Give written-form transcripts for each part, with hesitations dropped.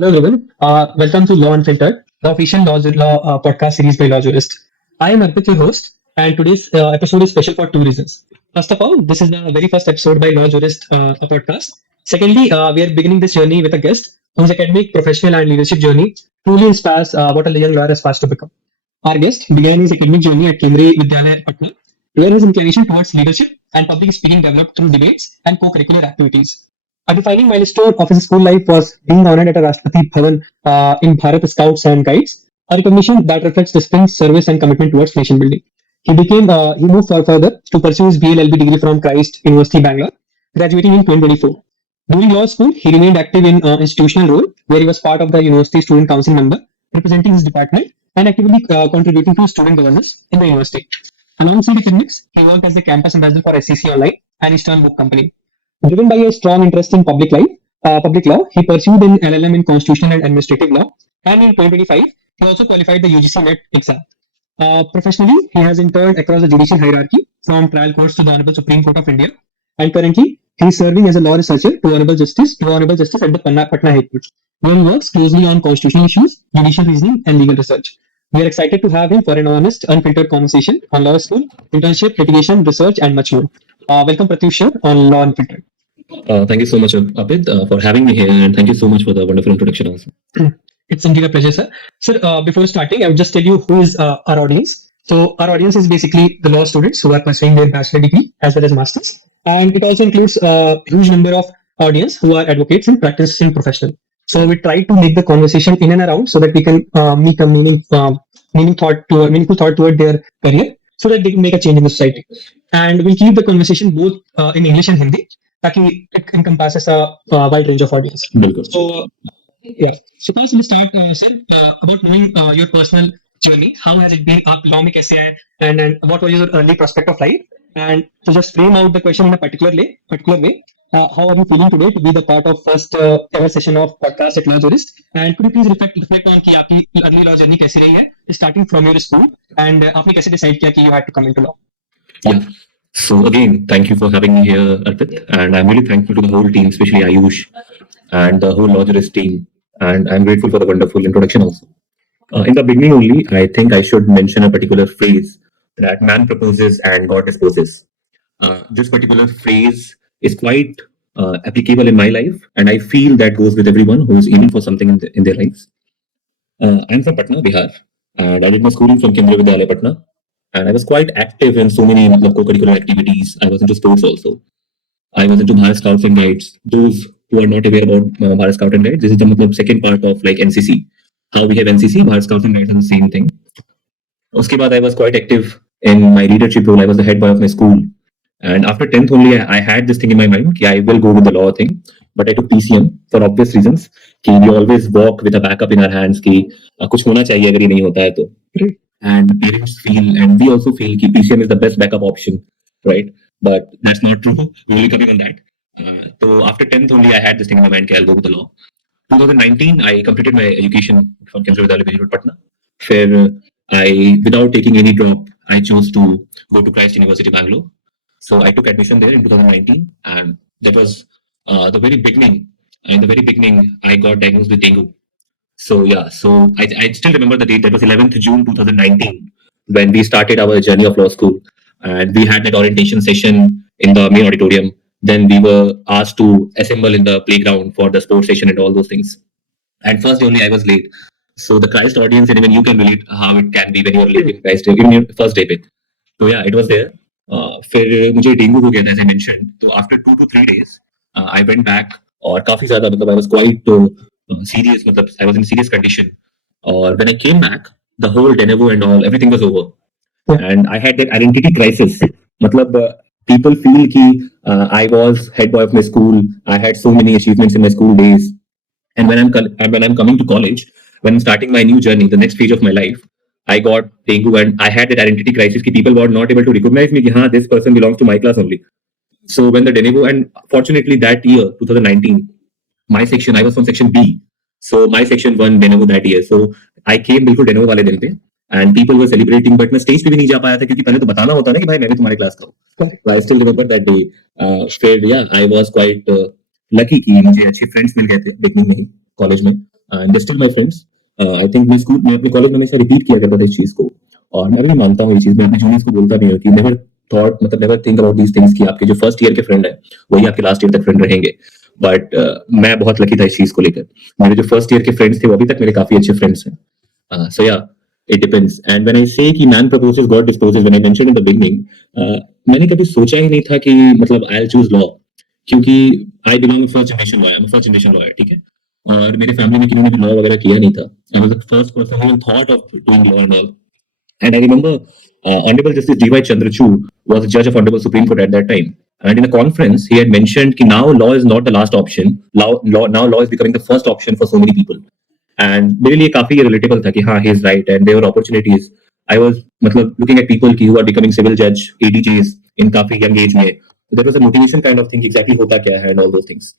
Hello everyone. Welcome to Law Unfiltered, the official law podcast series by Law Jurist. I am Arpit, your host, and today's episode is special for two reasons. First of all, this is the very first episode by Law Jurist, a podcast. Secondly, we are beginning this journey with a guest whose academic, professional, and leadership journey truly inspires what a young lawyer aspires to become. Our guest began his academic journey at Kendriya Vidyalaya, Patna, where his inclination towards leadership and public speaking developed through debates and co-curricular activities. A defining milestone of his school life was being honored at a Rashtrapati Bhavan in Bharat Scouts and Guides, a recognition that reflects discipline, service, and commitment towards nation building. He moved further to pursue his BLLB degree from Christ University, Bangalore, graduating in 2024. During law school, he remained active in institutional role, where he was part of the university student council member, representing his department and actively contributing to student governance in the university. Alongside academics, he worked as the campus ambassador for SCC Online and Eastern Book Company. Driven by a strong interest in public law, he pursued an LLM in constitutional and administrative law, and in 2025, he also qualified the UGC NET exam. Professionally, he has interned across the judicial hierarchy, from trial courts to the Honorable Supreme Court of India, and currently he is serving as a law researcher to Honorable Justice at the Patna High Court, where he works closely on constitutional issues, judicial reasoning, and legal research. We are excited to have him for an honest, unfiltered conversation on law school, internship, litigation, research, and much more. Welcome, Pratyush, sir, on Law Unfiltered. Thank you so much, Apit, for having me here, and thank you so much for the wonderful introduction also. It's indeed a pleasure, sir. Sir, before starting, I would just tell you who is our audience. So, our audience is basically the law students who are pursuing their bachelor degree as well as masters, and it also includes a huge number of audience who are advocates and practicing professional. So, we try to make the conversation in and around so that we can make a meaningful thought toward their career, so that they can make a change in the society. And we'll keep the conversation both in English and Hindi, ताकि it encompasses a wide range of audience. बिल्कुल. So, yeah. So first we'll start, sir, about knowing your personal journey. How has it been? आप law में कैसे आए? And what was your early prospect of life? And to just frame out the question in a particular way, how are you feeling today to be the part of first ever session of podcast at Law Jurist? And could you please reflect on कि आपकी early law journey कैसी रही है, starting from your school, and आपने कैसे decide किया कि you had to come into law? Yeah. So again, thank you for having me here, Arpit, and I'm really thankful to the whole team, especially Ayush and the whole Law Jurist team, and I'm grateful for the wonderful introduction also. In the beginning only, I think I should mention a particular phrase that man proposes and God disposes. This particular phrase is quite applicable in my life, and I feel that goes with everyone who is aiming for something in their lives. I'm from Patna, Bihar, and I did my schooling from Kendriya Vidyalaya, Patna. And I was quite active in so many co-curricular activities. I was into sports also. I was into Bharat Scouts and Guides. Those who are not aware about Bharat Scout and Guides, this is the second part of like NCC. How we have NCC, Bharat Scouts and Guides are the same thing. Uske baad I was quite active in my leadership role. I was the head boy of my school. And after 10th only, I had this thing in my mind that I will go with the law thing. But I took PCM for obvious reasons. कि we always walk with a backup in our hands कि कुछ होना चाहिए अगर ये नहीं होता है तो. And parents feel, and we also feel that PCM is the best backup option, right? But that's not true. We're only coming on that. So after 10th only, I had this thing in my mind that I'll go with the law. 2019, I completed my education from Kendriya Vidyalaya, Patna, where without taking any drop, I chose to go to Christ University, Bangalore. So I took admission there in 2019, and that was the very beginning. In the very beginning, I got diagnosed with dengue. So yeah, so I still remember the date. That was 11th June 2019 when we started our journey of law school, and we had that orientation session in the main auditorium. Then we were asked to assemble in the playground for the sports session and all those things. And first day only I was late. So the Christ audience, and even you can relate how it can be when you're late in Christ, even your first day पे. So yeah, it was there. फिर मुझे dengue हो गया था, as I mentioned. So after 2 to 3 days, I went back और काफी ज़्यादा I was quite serious. I was in serious condition. Or when I came back, the whole Denevo and all, everything was over. And I had that identity crisis. People feel that I was head boy of my school. I had so many achievements in my school days. And when I'm coming to college, when I'm starting my new journey, the next phase of my life, I got dengue and I had that identity crisis. People were not able to recognize me. This person belongs to my class only. So when the Denevo, and fortunately that year, 2019, my section, I was from section B. So my section won Denevo that year. So I came बिल्कुल Denevo वाले दिन पे, and people were celebrating, but मैं stage पे भी नहीं जा पाया था क्योंकि पहले तो बताना होता ना कि भाई मैं भी तुम्हारे क्लास का हूँ. So I still remember that day. फिर yeah, I was quite lucky कि मुझे अच्छे friends मिल गए थे beginning में college में. And they still my friends. I think मैं अपने कॉलेज में हमेशा रिपीट किया करता था इस चीज को, और मैं भी मानता हूँ ये चीज. मैं अपने जूनियर्स को बोलता भी हूँ कि नेवर थॉट, मतलब never think about these things कि आपके जो फर्स्ट ईयर के फ्रेंड है वही आपके लास्ट ईयर तक फ्रेंड रहेंगे. बट मैं बहुत लकी था इस चीज को लेकर. मेरे जो फर्स्ट ईयर के फ्रेंड्स थे वो अभी तक मेरे काफी अच्छे फ्रेंड्स हैं. सो या, it depends. And when I say कि man proposes God disposes, when I mentioned in the beginning, मैंने कभी सोचा ही नहीं था कि मतलब I'll choose law, क्योंकि I belong to first generation lawyer. I'm a first generation lawyer, ठीक है. और मेरे फैमिली में किसी ने भी लॉ वगैरह किया नहीं था. I was the first person who even thought of doing law and all. And I remember Honorable Justice D.Y. Chandrachud was a judge of Honorable Supreme Court at that time. And in a conference, he had mentioned that now law is not the last option. Now law is becoming the first option for so many people. And मेरे लिए काफी relatable था कि हाँ, he is right and there were opportunities. I was मतलब looking at people who are becoming civil judge, ADJs in काफी young age में. So that was a motivation kind of thing, exactly होता क्या है and all those things.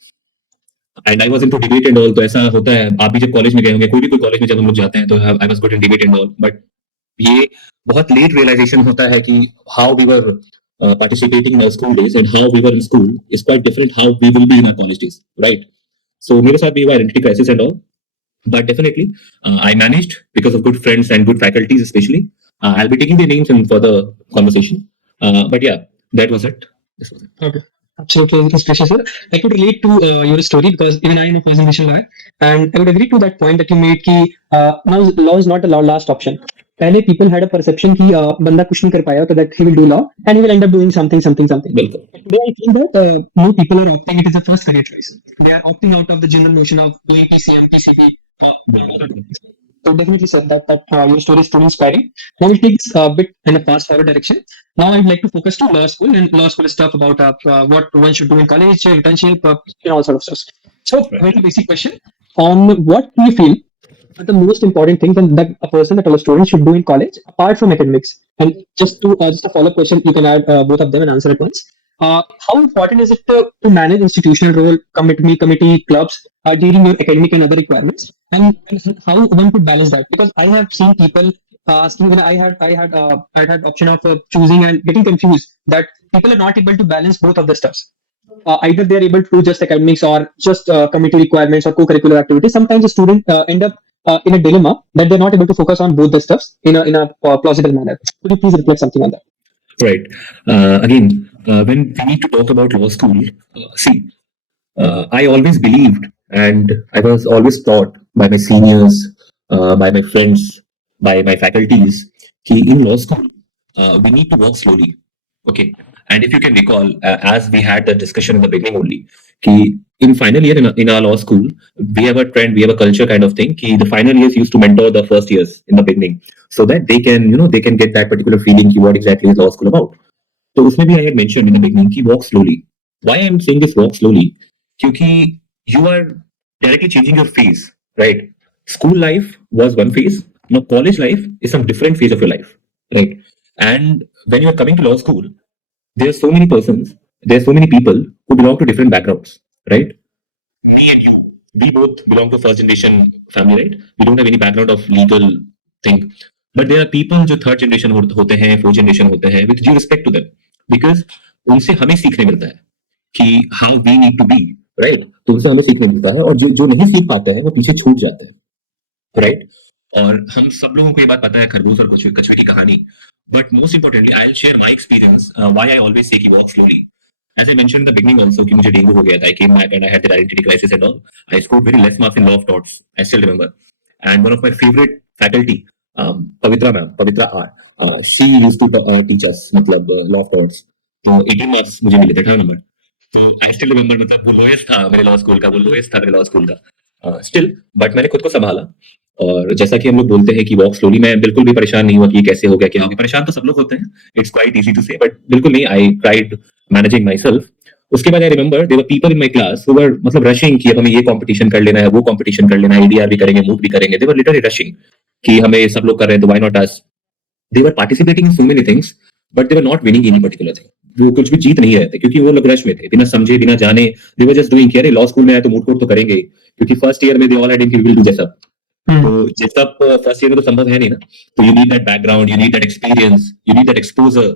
And I was into debate and all. तो ऐसा होता है, आप भी जब कॉलेज में गए होंगे, कोई भी कोई कॉलेज में जब हम लोग जाते हैं तो I was good in debate and all. But ये बहुत लेट रियलाइजेशन होता है कि how we were participating in our school days and how we were in school is quite different how we will be in our college days, right? So मेरे साथ भी हुआ identity crisis and all. But definitely, I managed because of good friends and good faculties, especially. I'll be taking their names in further conversation. But yeah, that was it. This was it. Okay. Absolutely, especially sir. I could relate to your story because even I am a presentation lawyer, and I would agree to that point that you made कि now law is not the last option. पहले people had a perception कि बंदा कुछ नहीं कर पाया, so that he will do law and he will end up doing something. Welcome. Today I feel that more people are opting it as a first career choice. They are opting out of the general notion of doing PCM, PCP. So definitely said that your story is truly inspiring. Now we'll take this a bit in a fast forward direction. Now I'd like to focus to law school and law school stuff about what one should do in college, internship, and all sort of stuff. So very basic question on what do you feel are the most important things that a person, that a student should do in college apart from academics? And just a follow-up question, you can add both of them and answer at once. How important is it to manage institutional role, committee, clubs during your academic and other requirements, and how one could balance that? Because I have seen people asking when I had option of choosing and getting confused that people are not able to balance both of the stuffs. Either they are able to do just academics or just committee requirements or co-curricular activities. Sometimes a student end up in a dilemma that they're not able to focus on both the stuffs in a plausible manner. Could you please reflect something on that? Right. Again, when we need to talk about law school, see, I always believed and I was always taught by my seniors, by my friends, by my faculties, कि in law school, we need to walk slowly. Okay. And if you can recall, as we had the discussion in the beginning only, कि in final year in our law school, we have a trend, we have a culture kind of thing, कि the final years used to mentor the first years in the beginning, so that they can get that particular feeling, कि what exactly is law school about. So उसमें भी I had mentioned in the beginning कि walk slowly. Why I am saying this walk slowly? क्योंकि you are directly changing your phase, right? School life was one phase. Now college life is some different phase of your life, right? And when you are coming to law school, there are so many persons, there are so many people who belong to different backgrounds, right? Me and you, we both belong to first generation family, right? We don't have any background of legal thing. But there are people जो third generation होते हैं, fourth generation होते हैं, with due respect to them, because उनसे हमें सीखने मिलता है कि how we need to be, right? तो उनसे हमें सीखने मिलता है, और जो नहीं सीख पाते हैं वो पीछे छूट जाते हैं, right? और हम सब लोगों को ये बात पता है खरगोश और कछुए की कहानी. But most importantly, I'll share my experience. Why I always say कि walk slowly. As I mentioned in the beginning also कि मुझे डेंगू हो गया था. I came back and I had the identity crisis and all. I scored very less marks in law of torts. I still remember. And one of my favorite faculty, Pavitra ma'am, Pavitra R. She used to teach us मतलब law of torts. तो 18 marks मुझे मिले थे 18 number. तो I still remember मतलब वो lowest था मेरे law school का, वो lowest था मेरे law school का. Still, but मैंने खुद को संभाला. और जैसा कि हम लोग बोलते हैं कि वॉक स्लोली, मैं बिल्कुल भी परेशान नहीं हुआ कि कैसे हो गया, क्या हो गया. परेशान तो सब लोग होते हैं, it's quite easy to say, but बिल्कुल नहीं. I tried managing myself. उसके बाद I remember there were people in my class who were मतलब रशिंग कि अब हमें ये कंपटीशन कर लेना है, वो कंपटीशन कर लेना है, एडीआर भी करेंगे, मूट भी करेंगे. दे वर लिटरली रशिंग कि हमें सब लोग कर रहे हैं तो why not us. They were participating in so many things but they were not winning any particular thing. वो कुछ भी जीत नहीं रहे थे क्योंकि वो लोग रश में थे, बिना समझे बिना जाने. दे वर जस्ट डूइंग कि अरे लॉ स्कूल में आए तो मूट कोर्ट तो करेंगे, क्योंकि फर्स्ट ईयर में they all had in will do जैसा. तो जैसा फर्स्ट ईयर में तो संभव है नहीं ना. तो you need that background, you need that experience, you need that exposure.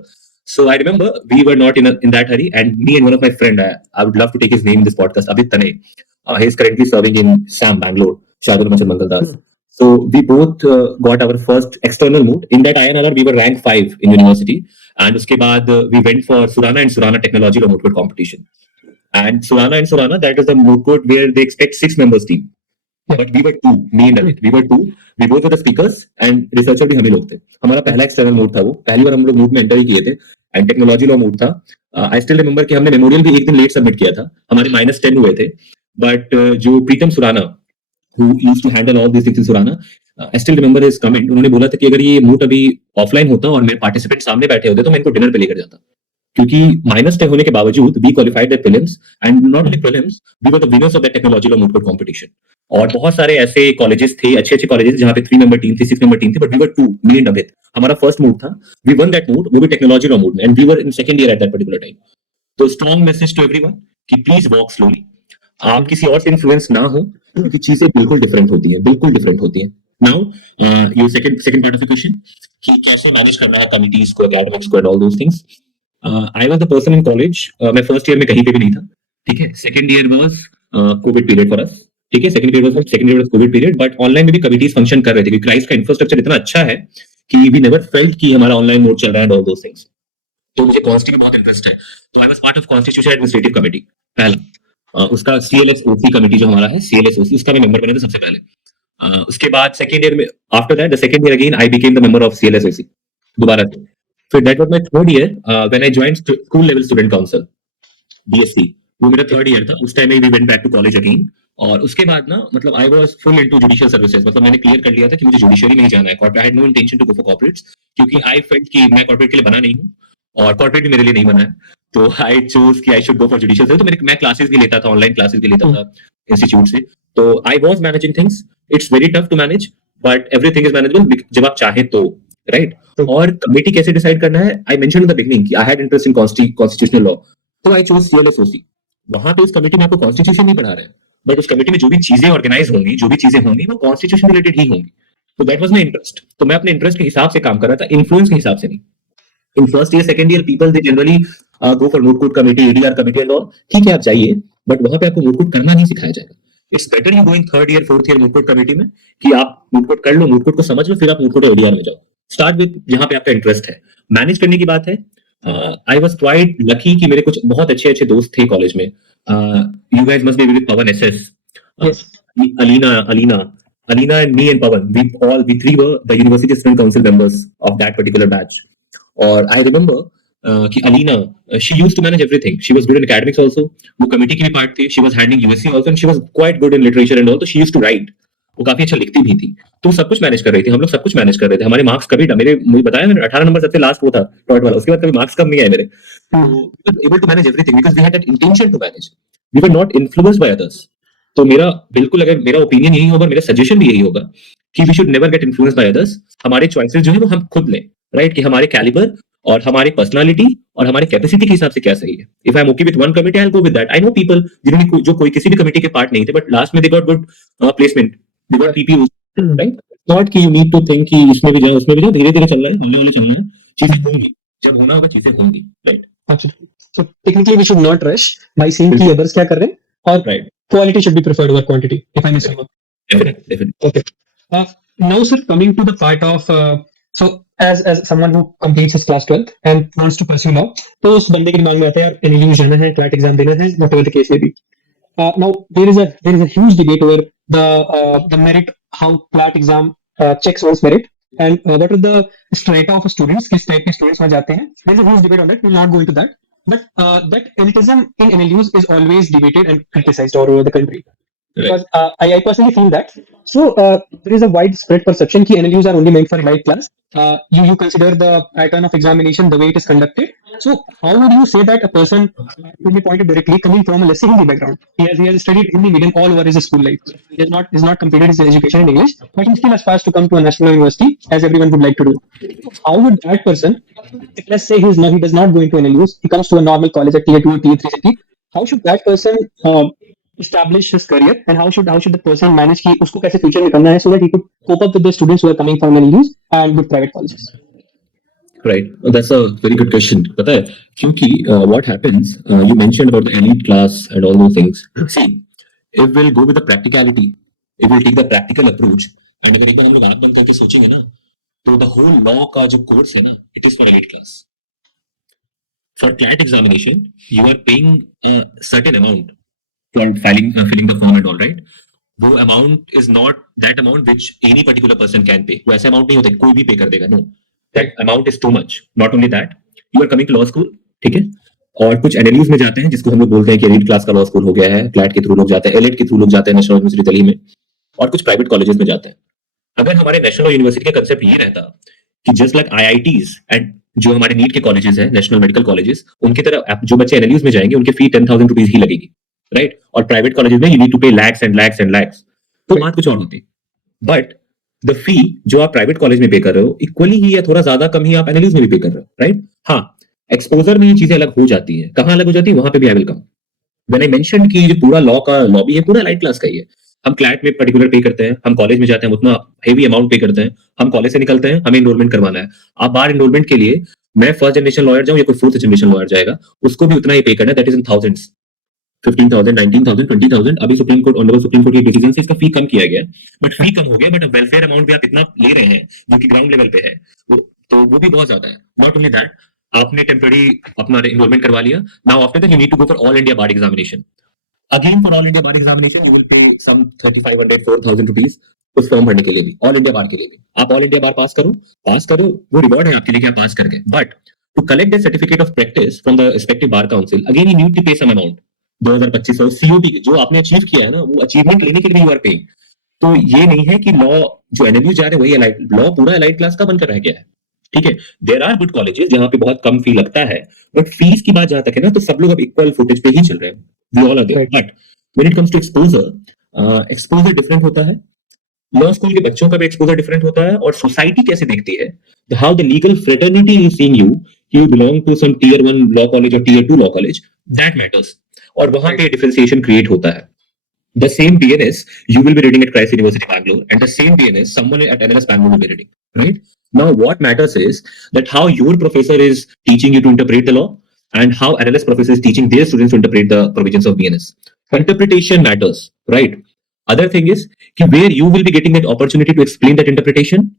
So I remember we were not in that hurry, and me and one of my friend, I would love to take his name in this podcast, Abid Tane. He is currently serving in SAM Bangalore, Shadul Machan Mangaldas. So we both got our first external moot. In that INR, we were ranked 5 in university. And uske baad we went for Surana and Surana Technology Law Moot Court competition. And Surana, that is the moot court where they expect 6 members team. But we were 2, me and Amit. We were 2. We both were the speakers and researcher भी हम ही लोग थे. हमारा पहला external mode था वो. पहली बार हम लोग मोड में एंटर ही किए थे. एंड टेक्नोलॉजी लॉ मोड था. आई स्टिल रिमेंबर कि हमने मेमोरियल भी एक दिन लेट सबमिट किया था. हमारे -10 हुए थे. बट जो प्रीतम Surana who used to handle all these things in Surana, I still remember his comment. उन्होंने बोला था कि अगर ये मोड अभी ऑफलाइन होता और मेरे पार्टिसिपेंट सामने बैठे होते तो मैं इनको डिनर पे लेकर जाता. क्योंकि -10 होने के बावजूद we qualified the prelims and not only prelims, we were the winners of the technology law moot court competition. और बहुत सारे ऐसे कॉलेजेस थे, अच्छे कॉलेजेस जहां पे 3 मेंबर टीम थी, 6 मेंबर टीम थी, but we were 2, me and Amit. हमारा फर्स्ट मूड था. वी वन दैट मूड, वो भी टेक्नोलॉजी लॉ मूड में, and we were in second year at that particular time. तो स्ट्रांग मैसेज टू एवरीवन कि please walk slowly. आप किसी और से इन्फ्लुएंस ना हो, क्योंकि चीजें बिल्कुल डिफरेंट होती हैं, बिल्कुल डिफरेंट होती हैं. Now your second part of the question कि कैसे मैनेज करना है कमिटीज को, एकेडमिक्स को and all those things. I was the person in college. मैं फर्स्ट ईयर में कहीं पे भी नहीं था. ठीक है. Second year was Covid period for us. ठीक है. Second year was Covid period, but online में भी कमिटीज फंक्शन कर रहे थे क्योंकि क्राइस्ट का इंफ्रास्ट्रक्चर इतना अच्छा है कि वी नेवर फेल्ट कि हमारा ऑनलाइन मोड चल रहा है एंड ऑल दोस थिंग्स. तो मुझे कॉन्स्टी में बहुत इंटरेस्ट है. तो I was part of constitution administrative committee. पहला उसका CLSOC कमेटी जो हमारा है, CLSOC, उसका मैं मेंबर बने थे सबसे पहले. उसके बाद सेकंड ईयर में, after that the second year again I became the member of CLSOC दोबारा से. फिर that was my third year when I joined school level student council, DSC. वो मेरा थर्ड ईयर था. उस टाइम में we went back to college again. और उसके बाद ना, मतलब I was full into judicial services. मतलब मैंने क्लियर कर लिया था कि मुझे जुडिशरी में ही जाना है. Corporate, I had no intention to go for corporates, क्योंकि आई फेल्ट कि मैं कॉर्पोरेट के लिए बना नहीं हूं और कॉर्पोरेट भी मेरे लिए नहीं बना है. तो आई चूज कि I should go for judicial service. तो मैं क्लासेस भी लेता था, ऑनलाइन क्लासेस भी लेता था इंस्टीट्यूट से. तो I was managing things. It's very tough to manage, but everything is manageable जब आप चाहें तो, राइट. और कमेटी कैसे डिसाइड करना है, I mention in the beginning कि I had interest in constitutional law, तो आई चूज CLSOC. वहां पे इस कमेटी में आपको कॉन्स्टिट्यूशन नहीं पढ़ा रहे हैं, बट उस कमेटी में जो भी चीजें ऑर्गेनाइज होंगी, जो भी चीजें होंगी, वो कॉन्स्टिट्यूशन रिलेटेड ही होंगी. तो दैट वाज माय इंटरेस्ट. तो मैं अपने इंटरेस्ट के हिसाब से काम कर रहा था, इन्फ्लुएंस के हिसाब से नहीं. In first year second year people they generally go for mode court committee, ADR committee and all. ठीक है, आप जाइए, बट वहां पे आपको मोड कोर्ट करना नहीं सिखाया जाएगा. It's better you go in third year fourth year mode court committee में कि आप मोड कोर्ट कर लो, मोड कोर्ट को समझ लो, फिर आप मोड कोर्ट ADR में जाओ. स्टार्ट विद जहां पे आपका इंटरेस्ट है. मैनेज करने की बात है, आई वाज क्वाइट लकी कि मेरे कुछ बहुत अच्छे दोस्त थे कॉलेज में. You guys must be with Pawan SS. Alina and me and Pawan, we three were the university student council members of that particular batch. और I remember कि Alina, she used to manage everything. She was good in academics also. वो committee की भी part थी. She was handling USC also and she was quite good in literature and all. तो she used to write. वो काफी अच्छा लिखती भी थी. तो सब कुछ मैनेज कर रही थी. हम लोग सब कुछ मैनेज कर रहे थे. हमारे मार्क्स कभी मुझे बताया मैंने 18 नंबर सबसे लास्ट वो था टॉट वाला. उसके बाद कभी मार्क्स कम नहीं आए मेरे. We were able to manage everything because we had that intention to manage. We were not influenced by others. तो मेरा बिल्कुल, अगर मेरा ओपिनियन यही होगा, मेरा सजेशन भी यही होगा कि we should never get influenced by others. हमारे चॉइसेस जो है वो हम खुद लें, राइट. कि हमारे कैलिबर और हमारी पर्सनालिटी और हमारी कैपेसिटी के हिसाब से क्या सही है. If I am okay with one committee, I will go with that. I know people जिन्होंने जो कोई किसी भी कमिटी के पार्ट नहीं थे, बट लास्ट में they got good placement, they got PPU, right. Not कि यू नीड टू थिंक कि इसमें भी जाओ उसमें भी जाओ. धीरे-धीरे चल रहा है, हौले-हौले चलना है. चीजें होंगी, जब होना होगा चीजें होंगी, राइट. अच्छा. So technically we should not rush by seeing कि others क्या कर रहे हैं, और right. quality should be preferred over quantity, if I may say. Definitely. Okay. Now, sir, coming to the part of so as someone who completes his class 12th and wants to pursue law, तो उस बंदे के दिमाग में आता है यार NLU जाना है, CLAT एग्जाम देना है, whatever the case may be. Now there is a huge debate over the merit, how CLAT exam checks one's merit, and what are the strata of students, किस type के students वहाँ जाते हैं. There is a huge debate on that. We'll not go into that. But that elitism in NLUs is always debated and criticized all over the country. Because I personally feel that. So there is a widespread perception that NLUs are only meant for elite class. You consider the pattern of examination, the way it is conducted. So how would you say that a person, to be pointed directly, coming from a lesser Hindi background, he has studied Hindi medium all over his school life. He has not completed his education in English, but he still aspires to come to a national university, as everyone would like to do. How would that person, if let's say he does not go into NLUs, he comes to a normal college at Tier 2 or Tier 3 city, how should that person establish his career, and how should the person manage कि उसको कैसे future में करना है, so that he could cope up with the students who are coming from NLUs and good private colleges? Right, that's a very good question. पता है क्योंकि what happens, you mentioned about the elite class and all those things. See, if we'll go with the practicality, It will take the practical approach. And अगर एक बार हम लोग आँख बंद करके सोचेंगे ना, तो the whole law का जो course है ना, it is for elite class. For CLAT examination, you are paying a certain amount for filling the form and all, right? वो amount is not that amount which any particular person can pay. वो ऐसा amount नहीं होता कि कोई भी pay कर देगा. No, that amount is too much. Not only that, you are coming to law school, ठीक है? और कुछ NLUs में जाते हैं जिसको हम लोग बोलते हैं कि elite class का law school हो गया है. CLAT के थ्रू लोग जाते हैं, एलिट के थ्रू लोग जाते हैं नेशनल यूनिवर्सिटी दिल्ली में, और कुछ प्राइवेट कॉलेजेस में जाते हैं. अगर हमारे नेशनल यूनिवर्सिटी का कंसेप्ट ये रहता कि जस्ट लाइक IITs एंड जो हमारे नीट के कॉलेजेस हैं, नेशनल मेडिकल कॉलेजेस, उनकी तरह जो बच्चे NLUs में जाएंगे उनकी फी 10,000 रुपीज ही लगेगी, राइट? और प्राइवेट कॉलेजेस में यू नीड टू पे लैक्स एंड लैक्स एंड लैक्स. तो बात कुछ और होती. बट द फी जो आप प्राइवेट कॉलेज में पे कर रहे हो इक्वली ही या थोड़ा ज्यादा कम ही आप NLUs में भी पे कर रहे हो, राइट? हाँ, एक्सपोजर में ये चीजें अलग हो जाती है. कहाँ अलग हो जाती है? वहां पे भी I will come. When I mentioned कि जो पूरा लॉ का लॉबी है पूरा एलाइट क्लास का ही है. हम क्लैट में पर्टिकुलर पे करते हैं, हम कॉलेज में जाते हैं, उतना हेवी अमाउंट पे करते हैं, हम कॉलेज से निकलते हैं, हमें एनरोलमेंट करवाना है. आप बार एनरोलमेंट के लिए मैं फर्स्ट जनरेशन लॉयर जाऊं या कोई फोर्थ जनरेशन लॉयर जाएगा, उसको भी उतना ही पे करना है. That is in thousands, 15,000, 19,000, 20,000. अभी supreme court, honourable supreme court के डिसीजन से इसका फी कम किया गया है, बट फी कम हो गया. बट वेलफेयर अमाउंट भी आप इतना ले रहे हैं जो कि ग्राउंड लेवल पे है, तो वो भी बहुत ज्यादा है. नॉट ओनली दैट, आपने टेम्पररी अपना एनरोलमेंट करवा लिया. Now after that you need to go for all India bar examination. Again, for all India bar examination, you will pay some 3,500, 4,000 rupees उस फॉर्म भरने के लिए भी, ऑल इंडिया बार के लिए भी. आप ऑल इंडिया बार पास करो, वो रिवॉर्ड है आपके लिए कि आप पास करके. But to collect the certificate of practice from the respective bar council, again you need to pay some amount. 2,000-2,500 COP जो आपने अचीव किया है ना, वो अचीवमेंट लेने के लिए यू आर पेइंग. तो ये नहीं है कि लॉ जो NLU जा रहे हैं वही एलाइट, लॉ पूरा एलाइट क्लास का बनकर रह गया है, ठीक है? देयर आर गुड कॉलेजेस जहां पे बहुत कम फी लगता है, बट फीस की बात जहां तक है ना, तो सब लोग अब इक्वल फुटेज पे ही चल रहे हैं. We all are there. But when it comes to exposure different होता है. लॉ स्कूल के बच्चों का भी एक्सपोजर डिफरेंट होता है, और सोसाइटी कैसे देखती है, how the legal fraternity is seeing you belong to some tier 1 law college और tier 2 law college, that matters. और वहां पे डिफरेंशिएशन क्रिएट होता है. The same BNS you will be reading at Christ University Bangalore, and the same BNS someone at NLS Bangalore will be reading, right? Now what matters is that how your professor is teaching you to interpret the law, and how NLS professor is teaching their students to interpret the provisions of BNS. Interpretation matters, right? Other thing is कि where you will be getting that opportunity to explain that interpretation,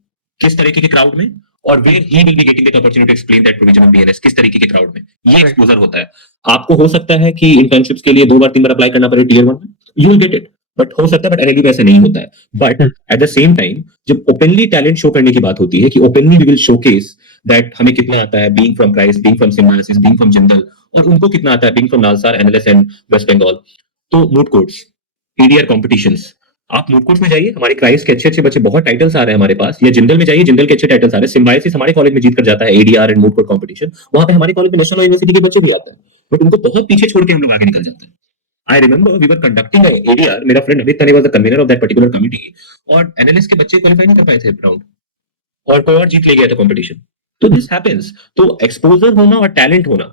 किस तरीके के crowd में, और where he will be getting that opportunity to explain that provision of BNS, किस तरीके के crowd में. ये एक्सपोजर होता है. आपको हो सकता है कि इंटर्नशिप्स के लिए 2 बार 3 बार अप्लाई करना पड़े टियर 1 में, you will get it. But हो सकता है, बट NLU में ऐसे नहीं होता है. But at the same time जब ओपनली टैलेंट शो करने की बात होती है कि openly we will showcase that हमें कितना आता है being from Christ, being from Symbiosis, being from Jindal, और उनको कितना आता है being from Nalsar, NLS and West Bengal. तो मूट कोर्ट्स, ADR कॉम्पिटिशंस, आप मूट कोर्ट्स में जाइए, हमारे क्राइस्ट के अच्छे अच्छे बच्चे, बहुत टाइटल्स आ रहे हैं हमारे पास. या जिंदल में जाइए, जिंदल के अच्छे टाइटल्स आ रहे हैं. सिम्बायोसिस हमारे कॉलेज में जीत कर जाता है ADR and moot court competition. वहां पे हमारे कॉलेज में नेशनल यूनिवर्सिटी के बच्चे भी आते हैं, बट उनको बहुत पीछे छोड़ के हम लोग आगे निकल जाते हैं. I remember we were conducting a ADR. मेरा फ्रेंड अमित तने was the convener of that particular committee, और NLS के बच्चे क्वालिफाई नहीं कर पाए थे राउंड, और कोई और जीत ले गया था कंपटीशन. तो दिस हैपेंस. तो एक्सपोजर होना और टैलेंट होना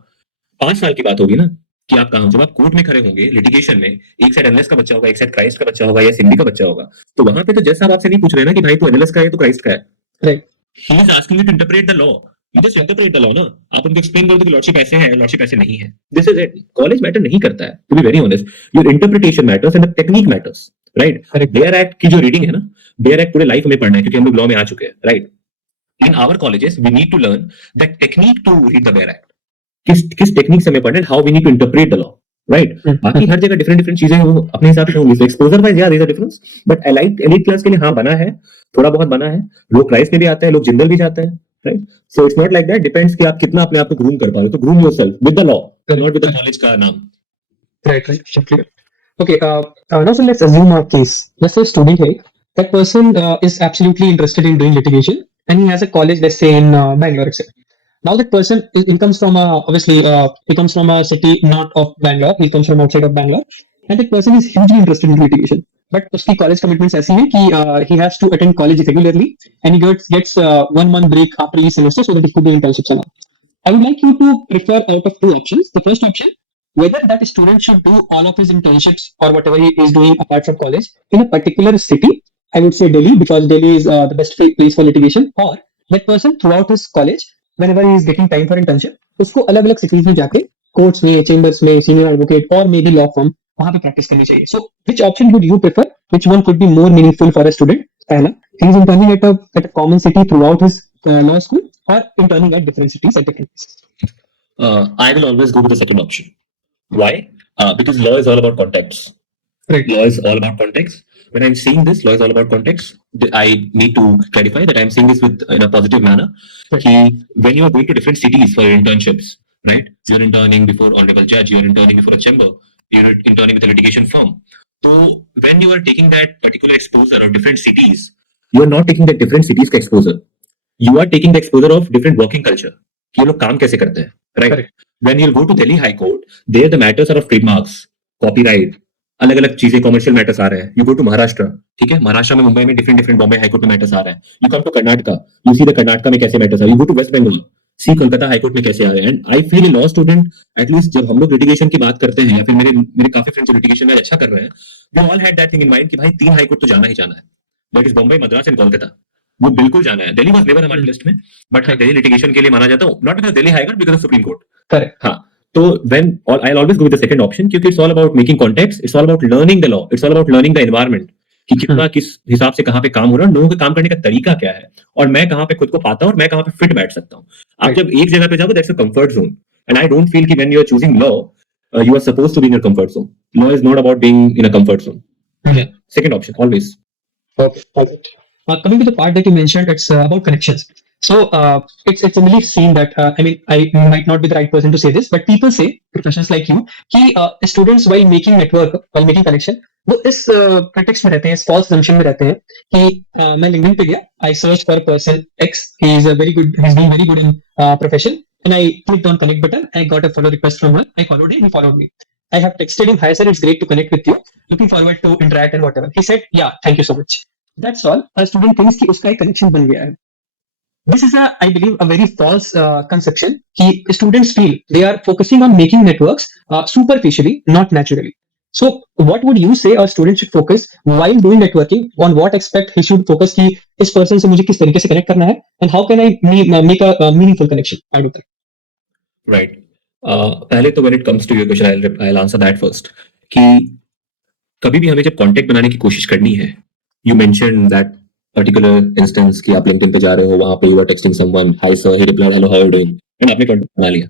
5 साल की बात होगी ना, कि आप कहां, जब आप कोर्ट में खड़े होंगे लिटिगेशन में, एक साइड NLS का बच्चा होगा, एक साइड क्राइस्ट का बच्चा होगा, या सिंधी का बच्चा होगा, तो वहां पे तो जैसा आप आपसे नहीं पूछ रहे ना कि भाई तू NLS का है तो क्राइस्ट का है, right? He is asking you to interpret the law. You just interpret the law, ना. आप उनको एक्सप्लेन करो कि लॉर्डशिप ऐसे है, लॉर्डशिप ऐसे नहीं है. This is it. College matter नहीं करता है, to be very honest. Your interpretation matters and the technique matters, right? Dare Act की जो रीडिंग है ना, Dare Act पूरे लाइफ हमें पढ़ना है क्योंकि हम लोग लॉ में आ चुके हैं, right? In our colleges, we need to learn the technique to read the Dare Act. किस टेक्निक से हमें पढ़ना है, how we need to interpret the law, right? बाकी हर जगह डिफरेंट चीजें वो अपने हिसाब से होंगी. एक्सपोजर वाइज यार there is a difference, but elite class के लिए हाँ बना है, थोड़ा बहुत बना है. लोग क्राइस्ट में भी आते हैं, लोग जिंदल भी जाते हैं, right? So it's not like that. Depends कि आप कितना अपने आप को ग्रूम कर पा रहे हो. तो groom yourself with the law, not with the college का नाम. Right. Clear. Okay. Now so let's assume our case. Let's say a student है. That person is absolutely interested in doing litigation, and he has a college, let's say in Bangalore, etc. Now that person comes from obviously he comes from a city not of Bangalore. He comes from outside of Bangalore, and that person is hugely interested in litigation. But उसकी college commitments ऐसी हैं कि he has to attend college regularly, and he gets 1 month break after each semester so that he could do internships and all. I would like you to prefer out of 2 options. The first option, whether that student should do all of his internships or whatever he is doing apart from college in a particular city. I would say Delhi, because Delhi is the best place for litigation. Or that person throughout his college, whenever he is getting time for internship, उसको अलग-अलग cities में जाके courts में, chambers में, senior advocate और may be law firm वहां पे practice करनी चाहिए. So which option would you prefer which one could be more meaningful for a student? पहला, he is interning at a common city throughout his law school, or interning at different cities at different places. I will always go with the second option. Why? Because law is all about context. Right. Law is all about context. When I'm saying this, law is all about context. I need to clarify that I'm saying this in a positive manner. Right. When you are going to different cities for your internships, right? You're interning before honorable judge, you're interning before a chamber, you're interning with a litigation firm. So when you are taking that particular exposure of different cities, you are not taking the different cities का exposure. You are taking the exposure of different working culture. कि ये लोग काम कैसे करते हैं, right? Correct. When you'll go to Delhi High Court, there the matters are of trademarks, copyright, अलग अलग चीजें कॉमर्शियल मैटर्स आ रहे हैं. यू गो टू महाराष्ट्र, ठीक है, महाराष्ट्र में मुंबई में डिफरेंट बॉम्बे हाईकोर्ट में मैटर्स आ रहे हैं. You come to Karnataka, you see the Karnataka में कैसे मैटर्स आ रहे हैं. You go to West Bengal, see Kolkata high court में कैसे आ रहे हैं. And I feel a law student, at least जब हम लोग लिटिगेशन की बात करते हैं, या फिर मेरे काफी फ्रेंड्स लिटिगेशन में अच्छा कर रहे हैं, we all had that thing in mind कि भाई 3 हाईकोर्ट तो जाना ही जाना है. That is Bombay, Madras and Kolkata. वो बिल्कुल जाना है. दिल्ली वाज नेवर हमारी लिस्ट में, बट दिल्ली लिटिगेशन के लिए माना जाता हूं, not because Delhi high court, because of supreme court. Correct. हाँ. तो when I'll always go with the second option क्योंकि it's all about making context, it's all about learning the law, it's all about learning the environment कि कितना किस हिसाब से कहाँ पे काम हो रहा है, लोगों के काम करने का तरीका क्या है, और मैं कहाँ पे खुद को पाता हूँ और मैं कहाँ पे फिट बैठ सकता हूँ. आप Right. जब एक जगह पे जाओगे, that's a comfort zone, and I don't feel कि when you are choosing law, you are supposed to be in your comfort zone. Law is not about being in a comfort zone. Yeah. Second option always. Okay, perfect. Coming to the part that you mentioned, it's about connections. So it's really seen that I might not be the right person to say this, but people say, professionals like you, कि students while making network, while making connection, वो इस context में रहते हैं, इस false assumption में रहते हैं कि मैं LinkedIn पे गया, I searched for person X, he's doing very good in profession, and I clicked on connect button, I got a follow request from him, I followed him, he followed me. I have texted him, hi sir, it's great to connect with you, looking forward to interact and whatever. He said, yeah, thank you so much. That's all. A student thinks कि उसका एक connection बन गया है. This is I believe, a very false conception. Students feel they are focusing on making networks superficially, not naturally. So, what would you say a student should focus while doing networking? On what aspect he should focus कि इस person से मुझे किस तरीके से connect करना है, and how can I make a meaningful connection out of that? Right. पहले तो when it comes to your question, I'll answer that first. कि कभी भी हमें जब कांटेक्ट बनाने की कोशिश करनी है, you mentioned that particular instance कि आप LinkedIn पे जा रहे हो, वहां पे you are texting someone, hi sir, he replied, hello, how are you doing, and आपने कांटेक्ट बना लिया.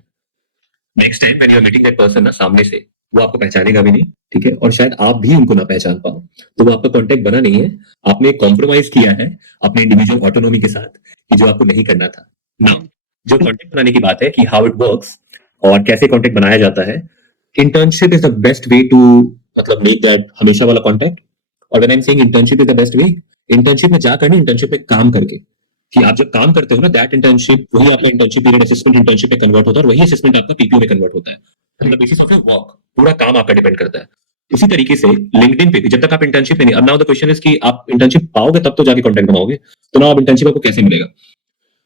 Next time when you are meeting that person ना सामने से, वो आपको पहचानेगा भी नहीं, ठीक है, और शायद आप भी उनको ना पहचान पाओ, तो वो आपका कांटेक्ट बना नहीं है. आपने कॉम्प्रोमाइज किया है अपने इंडिविजुअल ऑटोनॉमी के साथ कि जो आपको नहीं करना था. नाउ जो कांटेक्ट बनाने की बात है कि हाउ इट वर्क्स और कैसे कांटेक्ट बनाया जाता है, internship is the best way to मतलब मेक दैट हमेशा वाला कांटेक्ट. और when I am saying internship is the best way, internship में जाकर नहीं, इंटर्नशिप में काम करके, कि आप जब काम करते हो ना, दैट इंटर्नशिप वही आपका इंटर्नशिप पीरियड असिस्टेंट इंटर्नशिप में कन्वर्ट होता है, और वही असिस्टेंट आपका पीपीओ में कन्वर्ट होता है. On the basis of your work पूरा काम आपका डिपेंड करता है. इसी तरीके से लिंक्डइन पे जब तक आप इंटर्नशिप में नहीं, अब नाउ द क्वेश्चन इज कि आप इंटर्नशिप पाओगे तब तो जाके कॉन्टैक्ट बनाओगे, तो ना आप इंटर्नशिप आपको कैसे मिलेगा.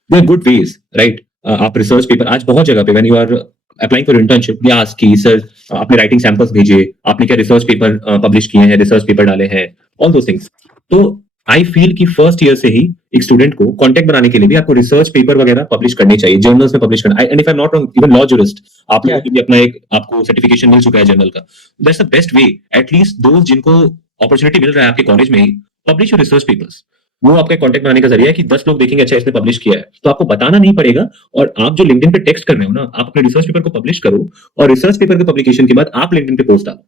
There are good ways, right. आप रिसर्च पेपर आज बहुत जगह पे when you are applying for internship we ask कि सर आपने राइटिंग सैंपल्स भेजे, आपने क्या रिसर्च पेपर पब्लिश किए हैं, रिसर्च पेपर डाले हैं, ऑल दो थिंग्स. तो आई फील कि फर्स्ट ईयर से ही एक स्टूडेंट को कांटेक्ट बनाने के लिए भी आपको रिसर्च पेपर वगैरह पब्लिश करने चाहिए, जर्नल्स में पब्लिश करना. And if I am not wrong, even law jurist आप लोगों के लिए अपना एक आपको सर्टिफिकेशन मिल चुका है जर्नल का. That's the best way. At least दोस्त जिनको अपॉर्चुनिटी मिल रहा है आपके कॉलेज में ही, पब्लिश योर रिसर्च पेपर्स. वो आपका कांटेक्ट बनाने का जरिया है कि 10 लोग देखेंगे अच्छा इसने पब्लिश किया है, तो आपको बताना नहीं पड़ेगा. और आप जो लिंक्डइन पे टेक्स्ट कर रहे हो ना, आप अपने रिसर्च पेपर को पब्लिश करो, और रिसर्च पेपर के पब्लिकेशन के बाद आप लिंक्डइन पे पोस्ट डालो,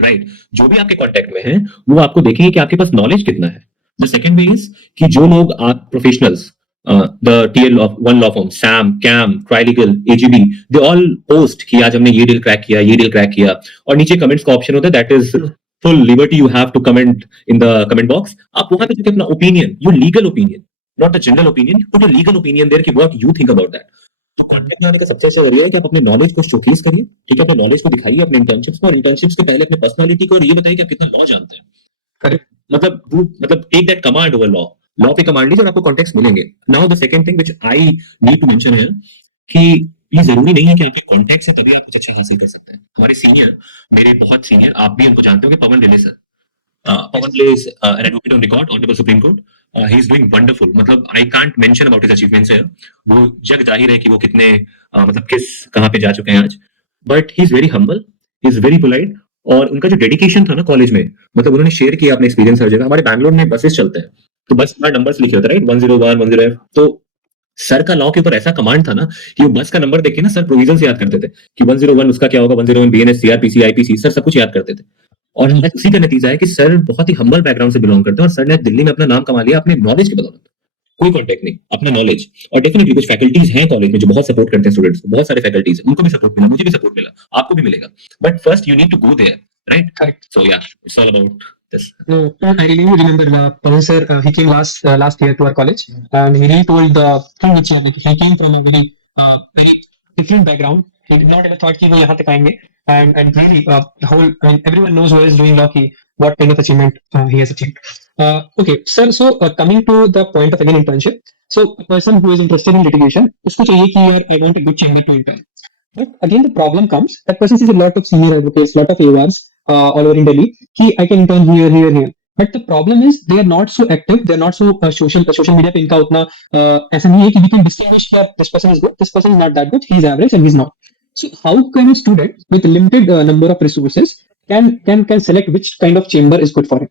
राइट. जो भी आपके कांटेक्ट में है वो आपको देखेंगे कि आपके पास नॉलेज कितना है. द सेकंड वे इज कि जो लोग आप professionals, the TL of one law firm, SAM, CAM, Trilegal, AZB, they all post कि आज हमने ये डील क्रैक किया, ये डील क्रैक किया, और नीचे कमेंट्स का ऑप्शन होता है. That is full liberty you have to comment in the comment box. आप वहां पे जाके अपना opinion, your legal opinion, not the general opinion, put a legal opinion there कि what you think about that. तो content बनाने का सबसे अच्छा जरिया है कि आप अपने नॉलेज को शोकेस करिए, ठीक है, अपने नॉलेज को दिखाइए अपने इंटर्नशिप्स में, और इंटर्नशिप्स के पहले अपने पर्सनालिटी को, और ये बताइए कि आप कितना लॉ जानते हैं. करेक्ट. मतलब take that command over law. Law पे कमांड लीजिए और आपको कॉन्टेक्स्ट मिलेंगे. Now the second thing which I need to mention है कि ये जरूरी नहीं है कि आपके कॉन्टेक्ट से तभी आप कुछ अच्छा हासिल कर सकते हैं. हमारे सीनियर, मेरे बहुत सीनियर, आप भी उनको जानते हो, कि Pawan Rile sir. Pawan Rile is an advocate on record, honourable supreme Court. He is doing wonderful. मतलब I can't mention about his achievements here. वो जग जाहिर है कि वो कितने मतलब किस कहां पे जा चुके हैं आज. But he is very humble, he is very polite, और उनका जो डेडिकेशन था ना कॉलेज में, मतलब उन्होंने शेयर किया अपने एक्सपीरियंस हर जगह। हमारे बैंगलोर में बसेस चलते हैं, तो बस में नंबर्स लिखे होते हैं, राइट, 101 10F। तो सर का लॉ के ऊपर ऐसा कमांड था ना कि वो बस का नंबर देख के ना सर प्रोविजन याद करते थे कि 101 उसका क्या होगा, 101 बीएनएस, सीआरपीसी, आईपीसी, सर सब कुछ याद करते थे। और आज उसी का नतीजा है कि सर बहुत ही हम्बल बैकग्राउंड से बिलोंग करते हैं और सर ने दिल्ली में अपना नाम कमा लिया अपने नॉलेज के बदौलत। कोई कॉन्टेक्ट नहीं, अपना नॉलेज। और डेफिनेटली कुछ फैकल्टीज हैं कॉलेज में जो बहुत सपोर्ट करते हैं स्टूडेंट्स को, बहुत सारे फैकल्टीज हैं, उनको भी सपोर्ट मिला, मुझे भी सपोर्ट मिला, आपको भी मिलेगा। But first you need to go there, right? Correct. So yeah, it's all about this. No, I really remember Pawan sir. He came last year to our college, and he really told the thing which like, he came from a very different background. He did not ever thought कि वो यहाँ तक आएंगे, and really whole and everyone knows who is doing law what kind of achievement he has achieved. Okay, sir. So coming to the point of again internship. So a person who is interested in litigation, उसको चाहिए कि यार I want a good chamber to intern. But again, the problem comes that person sees a lot of senior advocates, lot of AORs all over in Delhi. Ki I can intern here, here, here. But the problem is they are not so active. They are not so social media पे इनका उतना ऐसा नहीं है कि we can distinguish that this person is good, this person is not that good, he is average and he is not. So how can a student with limited number of resources can select which kind of chamber is good for him?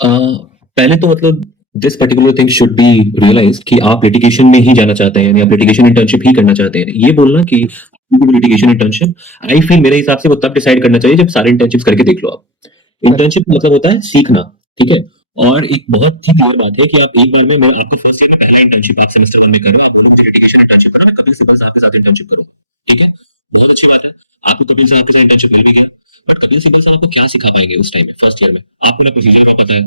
पहले तो मतलब this particular thing should be realise कि आप litigation में ही जाना चाहते हैं, यानी आप लिटिगेशन इंटर्नशिप ही करना चाहते हैं। ये बोलना कि लिटिगेशन इंटर्नशिप, आई फील मेरे हिसाब से वो तब डिसाइड करना चाहिए जब सारे इंटर्नशिप्स करके देख लो आप। इंटर्नशिप मतलब होता है सीखना, ठीक है। और एक बहुत ही क्लियर बात है कि आप एक बार में, मैं आपको फर्स्ट ईयर में पहला इंटर्नशिप आप सेमेस्टर 1 में कर रहे हो, आप बोलो मुझे लिटिगेशन इंटर्नशिप करो, मैं कपिल सिब्बल साहब के साथ इंटर्नशिप करूँ, ठीक है, बहुत अच्छी बात है, आपको कपिल साहब के साथ इंटर्नशिप मिल भी गया। बट कपिल सिब्बल साहब आपको क्या सिखा पाएंगे उस टाइम में, फर्स्ट ईयर में? आपको ना प्रोसीजर का पता है,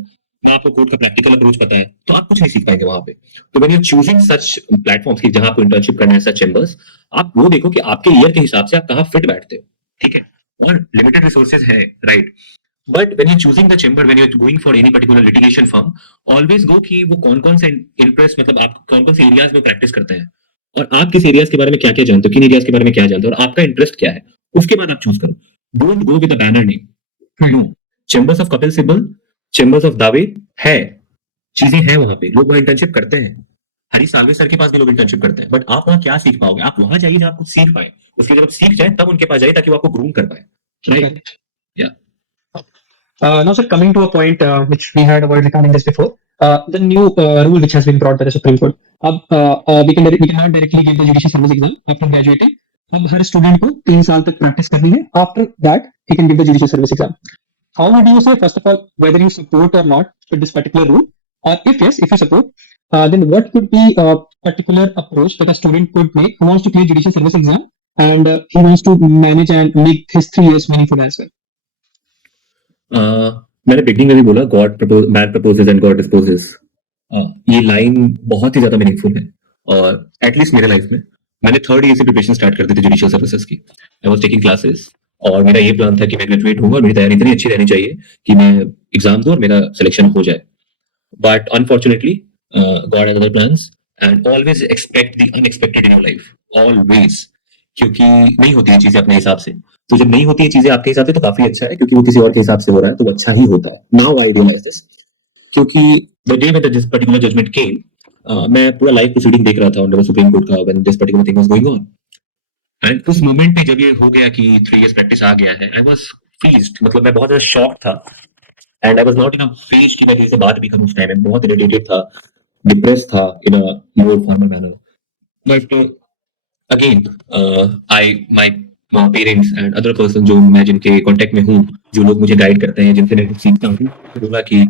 ना आपको कोड का प्रैक्टिकल अप्रोच पता है, तो आप कुछ नहीं सीख पाएंगे वहां पे। तो when you choosing such platforms की जहां आपको इंटर्नशिप करना है, सच चैम्बर्स, आप वो देखो कि आपके ईयर के हिसाब से आप कहाँ फिट बैठते हो, ठीक है। और लिमिटेड रिसोर्सेज है, right, but when you choosing the chamber, when you are going for any particular litigation firm, always go कि वो कौन-कौन से इंटरेस्ट, मतलब आप कौन-कौन से एरियाज में प्रैक्टिस करते हैं और आप किस एरियाज के बारे में क्या-क्या जानते हो, किन एरियाज के बारे में क्या जानते हो और आपका इंटरेस्ट क्या है, उसके बाद आप चूज करो। Don't go with a banner name. No, chambers of Kapil Sibal, chambers of Dave है, चीजें हैं वहां पे, लोग वहां इंटर्नशिप करते हैं। हरी सालवे सर के पास भी लोग इंटर्नशिप करते हैं, बट आप वहां क्या सीख पाओगे? आप वहां जाइए जहां आप कुछ सीख पाए, उसके जब आप सीख जाए तब उनके पास जाइए ताकि वो आपको ग्रूम कर पाए, राइट? या Now, sir, coming to a point which we had avoided regarding this before, the new rule which has been brought by the Supreme Court. We cannot directly give the judicial service exam after graduating. अब हर student को 3 साल तक practice करनी है. After that, he can give the judicial service exam. How would you say, first of all, whether you support or not with this particular rule? Or if yes, if you support, then what could be a particular approach that a student could make who wants to clear judicial service exam and he wants to manage and make his 3 years meaningful as well? मैंने beginning में भी बोला, God man proposes and God disposes. ये line बहुत ही ज्यादा meaningful है और at least मेरे लाइफ में, मैंने 3rd ईयर से प्रिपरेशन स्टार्ट कर दी थी जुडिशियल सर्विसेज की। आई वाज टेकिंग क्लासेस और मेरा ये प्लान था कि मैं ग्रेजुएट होऊंगा और मेरी तैयारी इतनी अच्छी रहनी चाहिए कि मैं एग्जाम दूं और मेरा सिलेक्शन हो जाए। But unfortunately God had other plans and always expect the unexpected in your life, always, क्योंकि नहीं होती है चीजें अपने हिसाब से। तो जब नहीं होती है चीजें आपके हिसाब से तो काफी अच्छा है, क्योंकि वो किसी और के हिसाब से हो रहा है तो वो अच्छा ही होता है। नाउ आई रियलाइज दिस, क्योंकि the day when this particular judgment came, मैं पूरा लाइव प्रोसीडिंग देख रहा था ऑन द सुप्रीम कोर्ट का when this particular thing was going on. And उस मोमेंट पे जब ये हो गया कि 3 इयर्स प्रैक्टिस आ गया है, आई वाज फ्रीज्ड, मतलब मैं बहुत ज्यादा शॉक था and I was not in a phase कि मैं किसी से बात भी करूं। उस टाइम में बहुत इरिटेटेड था, डिप्रेस्ड था in a more formal manner. But again I my parents and other person जो मैं जिनके कांटेक्ट में हूँ, जो लोग मुझे गाइड करते हैं, जिनसे मैं सीखता हूँ, बोला कि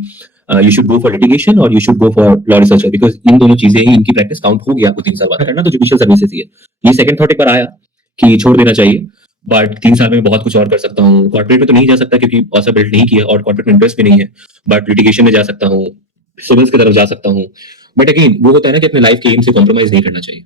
you should go for litigation और you should go for law researcher, because इन दोनों चीजें ही, इनकी प्रैक्टिस काउंट होगी आपको 3 साल बाद करना, तो जुडिशियल सर्विसेज ही है। ये सेकंड थॉट एक बार आया कि छोड़ देना चाहिए, बट 3 साल में बहुत कुछ और कर सकता हूँ। कॉर्पोरेट में तो नहीं जा सकता क्योंकि औसा बिल्ड नहीं किया और कॉर्पोरेट में इंटरेस्ट भी नहीं है, बट लिटिगेशन में जा सकता हूँ, सिविल्स की तरफ जा सकता हूँ। बट अगेन वो होता है ना कि अपने लाइफ के एम से कॉम्प्रोमाइज नहीं करना चाहिए,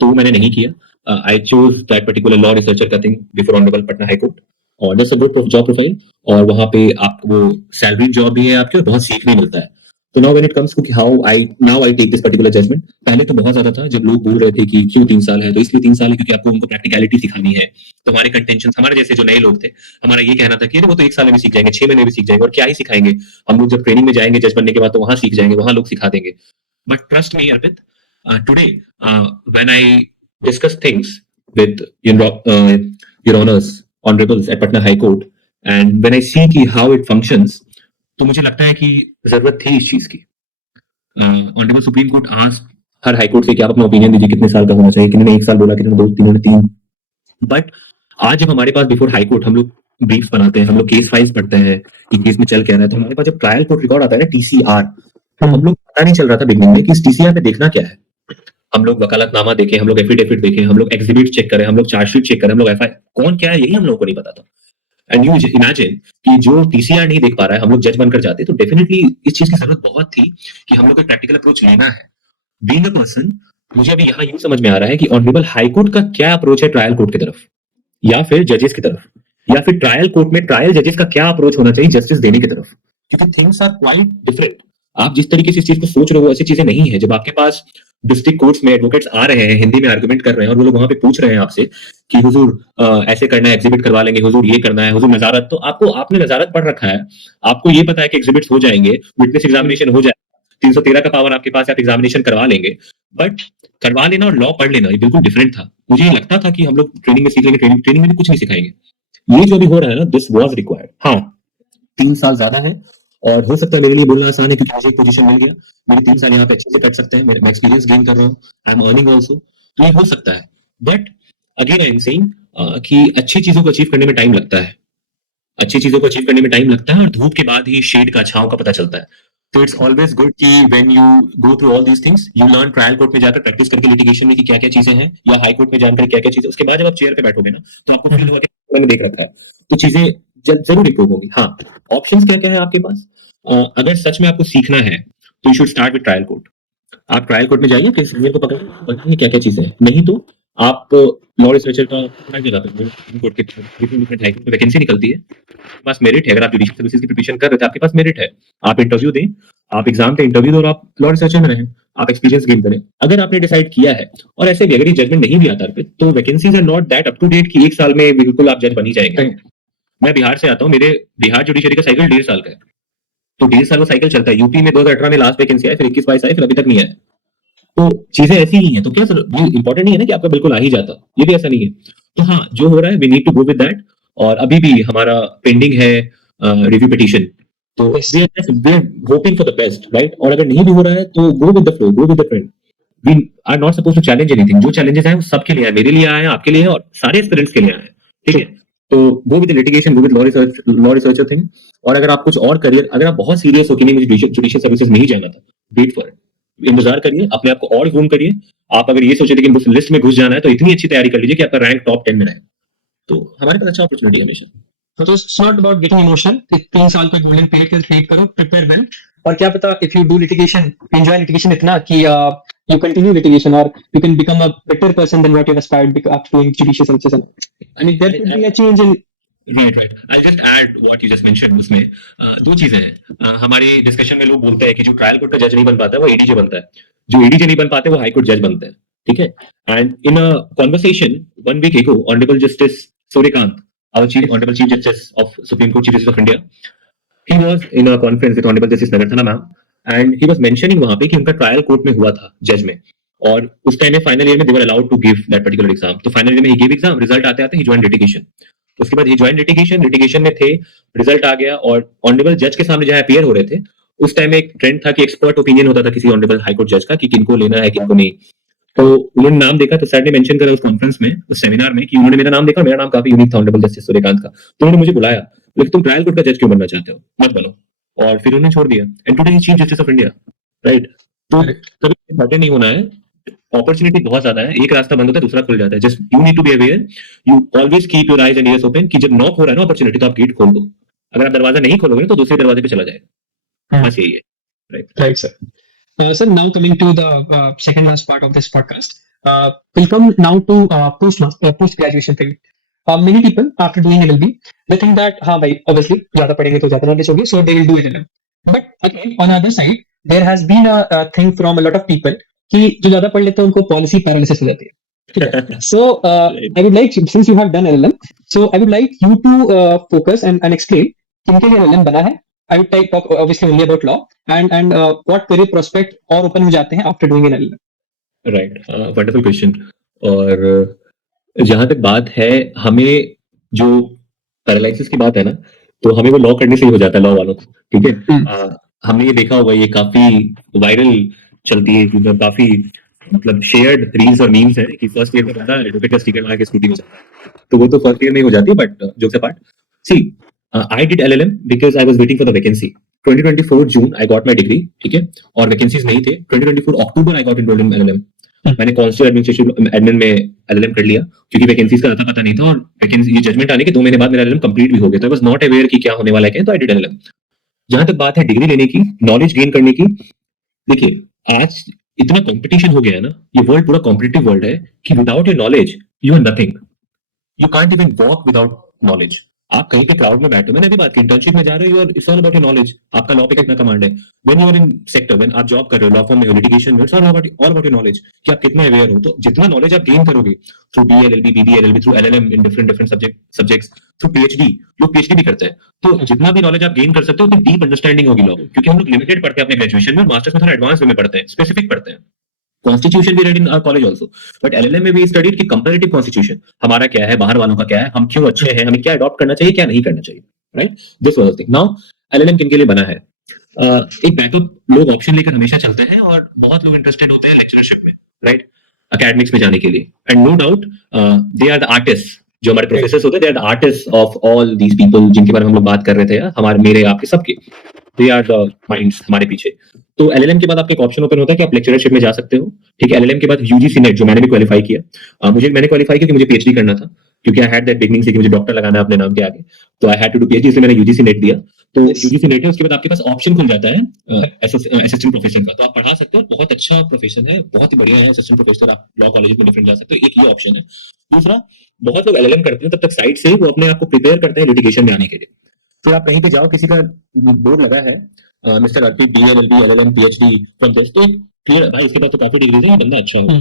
तो वो मैंने नहीं किया। I chose that particular law researcher का thing before Honorable Patna High Court, और that's a good job profile, और वहाँ पे आप वो सैलरी जॉब भी है आपके और बहुत सीखने मिलता है। तो now when it comes to how I take this particular judgment, पहले तो बहुत ज्यादा था जब लोग बोल रहे थे कि क्यों 3 साल है, तो इसलिए 3 साल है क्योंकि आपको उनको प्रैक्टिकलिटी सिखानी है। तो हमारे कंटेंशन, हमारे जैसे जो नए लोग थे, हमारा ये कहना था कि वो तो 1 साल में भी सीख जाएंगे, 6 महीने में भी सीख जाएंगे, और क्या ही सिखाएंगे हम लोग, जब ट्रेनिंग में जाएंगे जज बनने के बाद तो वहां सीख जाएंगे, वहां लोग सिखा देंगे। But trust me Arpit, today when I discuss things with your honors, honorables at Patna High Court, and when I see कि हाउ इट फंक्शंस, तो मुझे लगता है कि जरूरत थी इस चीज की। Honourable supreme court ask her high court से कि आप अपना ओपिनियन दीजिए कितने साल का होना चाहिए, किन्होंने 1 साल बोला, किन्होंने 2, किन्होंने 3। बट आज जब हमारे पास बिफोर हाई कोर्ट हम लोग ब्रीफ बनाते हैं, हम लोग केस फाइल्स पढ़ते हैं कि केस में चल क्या रहा है, तो हमारे पास जब ट्रायल कोर्ट रिकॉर्ड आता है ना, टीसीआर, तो हम लोग पता नहीं चल रहा था बिगनिंग में कि इस टीसीआर में देखना क्या है। हम लोग वकालतनामा देखें, हम लोग एफिडेविट देखें, हम लोग एग्जिबिट चेक करें, हम लोग चार्जशीट चेक करें, हम लोग एफआई कौन क्या है यही हम लोग को नहीं पता था। एंड यू इमेजिन कि जो टीसीआर नहीं देख पा रहा है, हम लोग जज बनकर जाते, तो डेफिनेटली इस चीज की जरूरत बहुत थी कि हम लोग को प्रैक्टिकल अप्रोच लेना है। बीइंग अ पर्सन, मुझे अभी यहाँ यूं समझ में आ रहा है कि ऑनरेबल हाई कोर्ट का क्या अप्रोच है ट्रायल कोर्ट की तरफ, या फिर जजेस की तरफ, या फिर ट्रायल कोर्ट में ट्रायल जजेस का क्या अप्रोच होना चाहिए जस्टिस देने की तरफ, क्योंकि थिंग्स आर क्वाइट डिफरेंट। आप जिस तरीके से इस चीज को सोच रहे हो ऐसी चीजें नहीं है। जब आपके पास डिस्ट्रिक्ट कोर्ट्स में एडवोकेट्स आ रहे हैं, हिंदी में आर्गुमेंट कर रहे हैं, और वो लोग वहां पे पूछ रहे हैं आपसे कि हुजूर ऐसे करना है, एग्जिबिट करवा लेंगे, हुजूर ये करना है, हुजूर नजारत, तो आपको आपने नजारत पढ़ रखा है, आपको ये पता है कि एग्जिबिट्स हो जाएंगे, विटनेस एग्जामिनेशन हो जाएगा, 313 का पावर आपके पास, आप एग्जामिनेशन करवा लेंगे। बट करवा लेना और लॉ पढ़ लेना ये बिल्कुल डिफरेंट था। मुझे ये लगता था कि हम लोग ट्रेनिंग में सीख लेंगे, ट्रेनिंग में भी कुछ नहीं सिखाएंगे। ये जो भी हो रहा है ना, दिस वाज रिक्वायर्ड। हाँ, 3 साल ज्यादा है, और हो सकता है मेरे लिए बोलना आसान है क्योंकि मुझे एक पोजीशन मिल गया, मेरे 3 साल यहाँ पे अच्छे से कट सकते हैं, मैं एक्सपीरियंस गेन कर रहा हूँ, आई एम अर्निंग ऑल्सो, तो ये हो सकता है। But again I am saying कि अच्छी चीजों को अचीव करने में टाइम लगता है, अच्छी चीजों को अचीव करने में टाइम लगता है, और धूप के बाद ही शेड का, छांव का पता चलता है। तो इट्स ऑलवेज गुड कि when you go through all these things, you learn trial court में जाकर प्रैक्टिस करके लिटिगेशन में कि क्या क्या चीजें हैं, या हाई कोर्ट में जानकर क्या क्या चीजें, उसके बाद जब आप चेयर पे बैठोगे ना, तो आपको फील होगा कि मैंने देख रखा है, तो चीजें जरूर इंप्रूव होगी। हाँ, ऑप्शंस क्या क्या है आपके पास। अगर सच में आपको सीखना है तो you should start with trial court. आप ट्रायल कोर्ट में जाइए, किसी सीनियर को पकड़ बताइए क्या क्या चीजें हैं। नहीं तो आप लॉ रिसर्चर का हर जगह पे सुप्रीम कोर्ट के डिफरेंट हाई कोर्ट में वैकेंसी निकलती है, आपके पास मेरिट है। अगर आप जुडिशियल सर्विसेज की प्रिपरेशन कर रहे थे, आपके पास मेरिट है, आप इंटरव्यू दें, आप एग्जाम पे इंटरव्यू दो, और आप लॉ रिसर्चर में रहें, आप एक्सपीरियंस गेन करें। अगर आपने डिसाइड किया है, और ऐसे भी अगर ये जजमेंट नहीं भी आता है तो vacancies are not that up to date कि 1 साल में बिल्कुल आप जज बन ही जाएंगे। मैं बिहार से आता हूँ, मेरे बिहार जुडिशरी का साइकिल 1.5 साल का है, तो 1.5 साल का साइकिल चलता है। यूपी में 2018 में लास्ट वैकेंसी आई, फिर 21-22 आई, फिर अभी तक नहीं आया। तो चीजें ऐसी ही हैं, तो क्या सर ये इंपॉर्टेंट नहीं है ना कि आपका बिल्कुल आ ही जाता, ये भी ऐसा नहीं है। तो हाँ, जो हो रहा है we need to go with that, और अभी भी हमारा पेंडिंग है रिव्यू पिटीशन, तो Yes. We are hoping for the best, right. और अगर नहीं भी हो रहा है तो go with the flow, go with the trend. We are not suppose to challenge anything. जो चैलेंजेस आए वो सबके लिए आए, मेरे लिए आए, आपके लिए, और सारे एस्पिरेंट्स के लिए आए, ठीक है। तो go with litigation, go with law researcher thing. और अगर आप कुछ और करियर, अगर आप बहुत सीरियस हो कि नहीं मुझे जुडिशियल सर्विसेज नहीं जाना था, वेट फॉर इट, इंतजार करिए, अपने आप को और ग्रूम करिए। आप अगर ये सोचे थे कि लिस्ट में घुस जाना है, तो इतनी अच्छी तैयारी कर लीजिए कि आपका रैंक टॉप 10 में रहे। तो हमारे पास अच्छा अपॉर्चुनिटी हमेशा। तो it's not about getting emotional. 3 साल का गोल्डन पीरियड का वेट करो, प्रिपेयर वेल, और क्या पता if you do litigation, enjoy litigation इतना कि you continue litigation, or you can become a better person than what you've aspired after doing judicial services. I mean, there could be a change in. Right right, I just add what you just mentioned. उसमें दो चीजें हैं। हमारे discussion में लोग बोलते हैं कि जो ट्रायल कोर्ट का जज नहीं बन पाता है वो एडीजे बनता है, जो एडीजे नहीं बन पाते वो हाई कोर्ट जज बनते हैं, ठीक है। And in a conversation 1 week ago, honourable justice Suryakant, our chief honorable chief justice of Supreme Court, Chief Justice of India, he was in a conference with honorable justice Nagarthana ma'am, and he was mentioning वहां पे कि उनका trial court में हुआ था जज में, और उस टाइम में फाइनल ईयर में they were allowed to give that particular exam। तो फाइनल ईयर में he gave exam, रिजल्ट आते आते he joined litigation। उसके बाद he joined litigation, लिटिगेशन में थे, रिजल्ट आ गया, और ऑनरेबल जज के सामने जहां अपीयर हो रहे थे, उस टाइम में एक ट्रेंड था कि एक्सपर्ट ओपिनियन होता था किसी ऑनरेबल हाई कोर्ट जज का कि किनको लेना है किनको नहीं। तो उन्होंने नाम देखा, तो सर ने मेंशन करा उस कॉन्फ्रेंस में, उस सेमिनार में, कि उन्होंने मेरा नाम देखा, मेरा नाम काफी यूनिक था ऑनरेबल जस्टिस सूर्यकांत का, तो उन्होंने मुझे बुलाया, लेकिन तुम ट्रायल कोर्ट का जज क्यों बनना चाहते हो, मत बनो। और फिर उन्होंने छोड़ दिया, and today he chief justice of India, right. तो कभी घाटे नहीं होना है, अपॉर्चुनिटी बहुत ज्यादा है, एक रास्ता बंद होता है दूसरा खुल जाता है, just you need to be aware, you always keep your eyes and ears open, कि जब नॉक हो रहा है ना अपॉर्चुनिटी, तो आप गेट खोल दो। अगर आप दरवाजा नहीं खोलोगे तो दूसरे दरवाजे पे चला जाएगा, बस यही है, right. Right, sir. Sir, now coming to the second last part of this podcast, we'll come now to post graduation period. Many people after doing LLB, they think that हाँ भाई obviously ज़्यादा पढ़ेंगे तो ज़्यादा knowledge होगी, so they will do LLM. But again on the other side, there has been a thing from a lot of people कि जो ज़्यादा पढ़ लेते हैं उनको policy paralysis हो जाती है. So I would like, since you have done LLM, so I would like you to focus and explain किनके लिए LLM बना है. I would talk obviously only about law, and what career prospect और open हो जाते हैं after doing an LLM. Right, wonderful question. और जहां तक बात है, हमें जो पैरालिसिस की बात है ना, तो हमें वो लॉ करने से ही हो जाता है, लॉ वालों को, ठीक है। हम्म। हमने ये देखा होगा, ये काफी वायरल चलती है, मतलब काफी मतलब शेयर्ड रील्स और मीम्स है कि फर्स्ट ईयर का बंदा एडवोकेट का स्टिकर लगा के स्कूटी में जाता है। तो वो तो फर्स्ट ईयर में ही हो जाती है, but jokes apart, see I did LLM because I was waiting for the vacancy. 2024 June I got my degree, ठीक है, और वैकेंसीज नहीं थे। 2024 October I got enrolled in LLM. मैंने काउंसिल एडमिनिस्ट्रेशन एडमिन में एलएलएम कर लिया, क्योंकि वैकेंसीज का अता पता नहीं था, और वैकेंसी ये जजमेंट आने के 2 महीने बाद मेरा एलएलएम कंप्लीट भी हो गया, तो आई वाज नॉट अवेयर कि क्या होने वाला है, तो आई डिड एलएलएम। जहां तक बात है डिग्री लेने की, नॉलेज गेन करने की, देखिए आज इतना कंपटीशन हो गया है ना, ये वर्ल्ड पूरा कॉम्पिटिटिव वर्ल्ड है कि without your knowledge you are nothing. You can't even walk without knowledge. आप कहीं पे क्राउड में बैठे हो, मैंने अभी बात की, इंटर्नशिप में जा रहे हो, और it's all about your knowledge, आपका लॉ पे कितना कमांड है। When you are in sector, when आप जॉब कर रहे हो, लॉ फर्म में हो, लिटिगेशन में, it's all about your knowledge कि आप कितना अवेयर हो। तो जितना नॉलेज आप गेन करोगे through BLLB, BBLLB, through LLM in different different subjects, through PhD, लोग पीएचडी भी करते हैं, तो जितना भी नॉलेज आप गेन कर सकते हो, तो डीप अंडरस्टैंडिंग होगी लॉ, क्योंकि हम लोग लिमिटेड पढ़ते हैं अपने ग्रेजुएशन में, मास्टर्स में थोड़ा एडवांस में पढ़ते हैं, स्पेसिफिक पढ़ते हैं। कॉन्स्टिट्यूशन भी read in our college also, but LLM में भी स्टडीड कि कंपैरेटिव कॉन्स्टिट्यूशन हमारा क्या है, बाहर वालों का क्या है, हम क्यों अच्छे हैं, हमें क्या अडॉप्ट करना चाहिए, क्या नहीं करना चाहिए, right. This was the thing. Now LLM किन के लिए बना है? एक बैकअप, लोग ऑप्शन लेकर हमेशा चलते हैं, और बहुत लोग इंटरेस्टेड होते हैं लेक्चरशिप में, राइट, एकेडमिक्स में जाने के लिए, and no doubt they are the artist. जो हमारे प्रोफेसर्स होते हैं, they are the artist of all these people जिनके बारे में हम लोग बात कर रहे थे, हमारे, मेरे, आपके, सबके, दे आर द माइंड्स हमारे पीछे। तो एलएलएम के बाद आपके एक ऑप्शन ओपन होता है कि आप लेक्चरशिप में जा सकते हो, ठीक है। एलएलएम के बाद यूजीसी नेट, जो मैंने भी क्वालिफाई किया, मैंने क्वालिफाई किया कि मुझे पीएचडी करना था, क्योंकि आई हैड दैट बिगनिंग से कि मुझे डॉक्टर लगाना है अपने नाम के आगे, तो I had to do PhD, इसलिए मैंने यूजीसी नेट दिया। तो यूजीसी नेट है, उसके बाद आपके पास ऑप्शन खुल जाता है असिस्टेंट प्रोफेसर का, तो आप पढ़ा सकते हो, बहुत अच्छा प्रोफेशन है, बहुत ही बढ़िया है असिस्टेंट प्रोफेसर, आप लॉ कॉलेज में डिफरेंट जा सकते हो, एक ये ऑप्शन है। दूसरा, बहुत लोग एलएलएम करते हैं, तब तक साइड से वो अपने आप को प्रिपेयर करते हैं लिटिगेशन में आने के लिए। फिर आप कहीं पे जाओ, किसी का बोर्ड लगा है mister Arpit BLLB LLM PhD from this, तो क्लियर भाई इसके पास तो काफी डिग्रीज है, ये बंदा अच्छा है,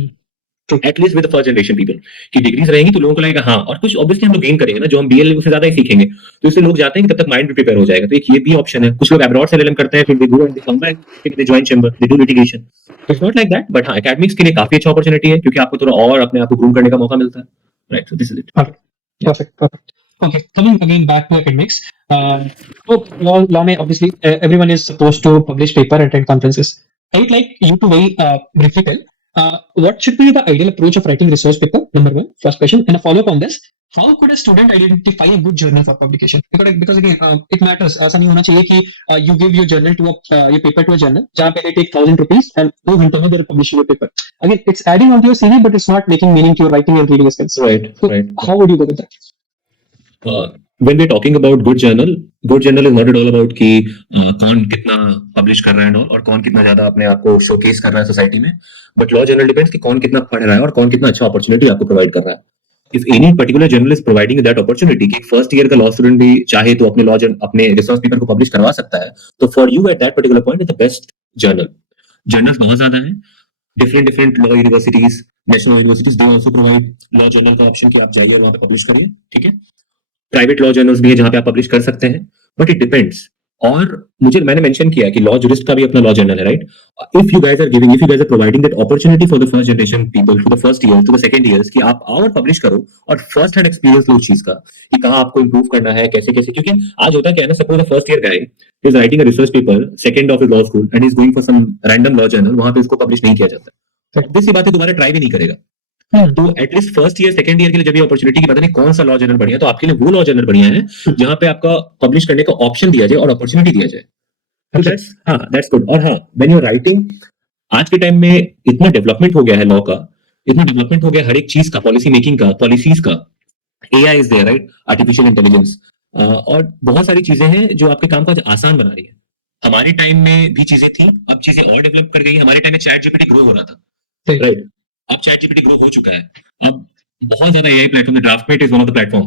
at least with first generation people की डिग्रीज रहेंगी, तो लोगों को लगेगा हाँ, और कुछ ऑब्वियसली हम लोग गेन करेंगे ना, जो हम बीएलएल से ज्यादा ही सीखेंगे, तो इससे लोग जाते हैं कि तब तक माइंड प्रिपेयर हो जाएगा। तो एक ये भी ऑप्शन है। कुछ लोग अब्रॉड से एलएलएम करते हैं, फिर दे go and they come back, फिर they join chamber, they do litigation. तो it's not like that, but हाँ, एकेडमिक्स के लिए काफी अच्छा अपॉर्चुनिटी है, क्योंकि आपको थोड़ा और अपने आप को ग्रूम करने का मौका मिलता है, right. So this is it. Perfect, perfect. Okay, coming again back to academics. So law में obviously everyone is supposed to publish paper and attend conferences. I would like you to very briefly tell what should be the ideal approach of writing research paper. Number one, first question, and a follow up on this. How could a student identify a good journal for publication? Because again, it matters. ऐसा नहीं होना चाहिए कि you give your journal to your paper to a journal जहाँ पे they take 1,000 rupees and 2 घंटों में they're publishing your paper. Again, it's adding onto your CV, but it's not making meaning to your writing and reading skills. Right, So right. how would you go with that? When we're talking about good journal is not at all about कि कौन कितना publish कर रहा है और कौन कितना ज्यादा अपने आप को शोकेस कर रहा है सोसाइटी में, बट लॉ जर्नल डिपेंड्स कि कौन कितना पढ़ रहा है और कौन कितना अच्छा अपॉर्चुनिटी आपको प्रोवाइड कर रहा है। If any particular journal is providing that opportunity कि फर्स्ट ईयर का लॉ स्टूडेंट भी चाहे तो अपने अपने रिसर्च पेपर को पब्लिश करवा सकता है, तो for you eight that particular point is the best journal. Journals बहुत ज्यादा है, different law universities, national universities, they also provide law journal का ऑप्शन कि आप जाइए और वहां पे पब्लिश करिए, ठीक है। प्राइवेट लॉ जर्नल्स भी है जहां पे आप पब्लिश कर सकते हैं, बट इट डिपेंड्स। और मैंने मेंशन किया कि लॉ जुरिस्ट का भी अपना लॉ जर्नल है, right. If you guys are providing that opportunity for the first generation people to the first year to the second years कि आप आओ और पब्लिश करो और फर्स्ट हैंड एक्सपीरियंस लो उस चीज का कि कहां आपको इंप्रूव करना है, कैसे कैसे, क्योंकि आज होता क्या है ना, suppose the first year guy is writing a research paper second of his law school and is going for some random law journal, वहां पे उसको पब्लिश नहीं किया जाता, तो सी बात है, दोबारा ट्राई भी नहीं करेगा। तो at least first year second year के लिए जब ये अपॉर्चुनिटी की पता नहीं कौन सा लॉ जर्नल बढ़िया, तो आपके लिए वो लॉ जर्नल बढ़िया है जहां पे आपका पब्लिश करने का ऑप्शन दिया जाए और अपॉर्चुनिटी दिया जाए। That's good. और हाँ, व्हेन यू आर राइटिंग, आज के टाइम में इतना डेवलपमेंट हो गया है लॉ का, इतना डेवलपमेंट हो गया हर एक चीज का, पॉलिसी मेकिंग का, पॉलिसीज का, AI is there, right, artificial intelligence, और बहुत सारी चीजें हैं जो आपके काम को आसान बना रही है। हमारे टाइम में भी चीजें थी, अब चीजें और डेवलप कर गई। हमारे टाइम में चैट जीपीटी ग्रो हो रहा था, राइट, अब चैट जीपीटी ग्रो हो चुका है। अब बहुत ज्यादा AI platform, Draftmate is one of the platform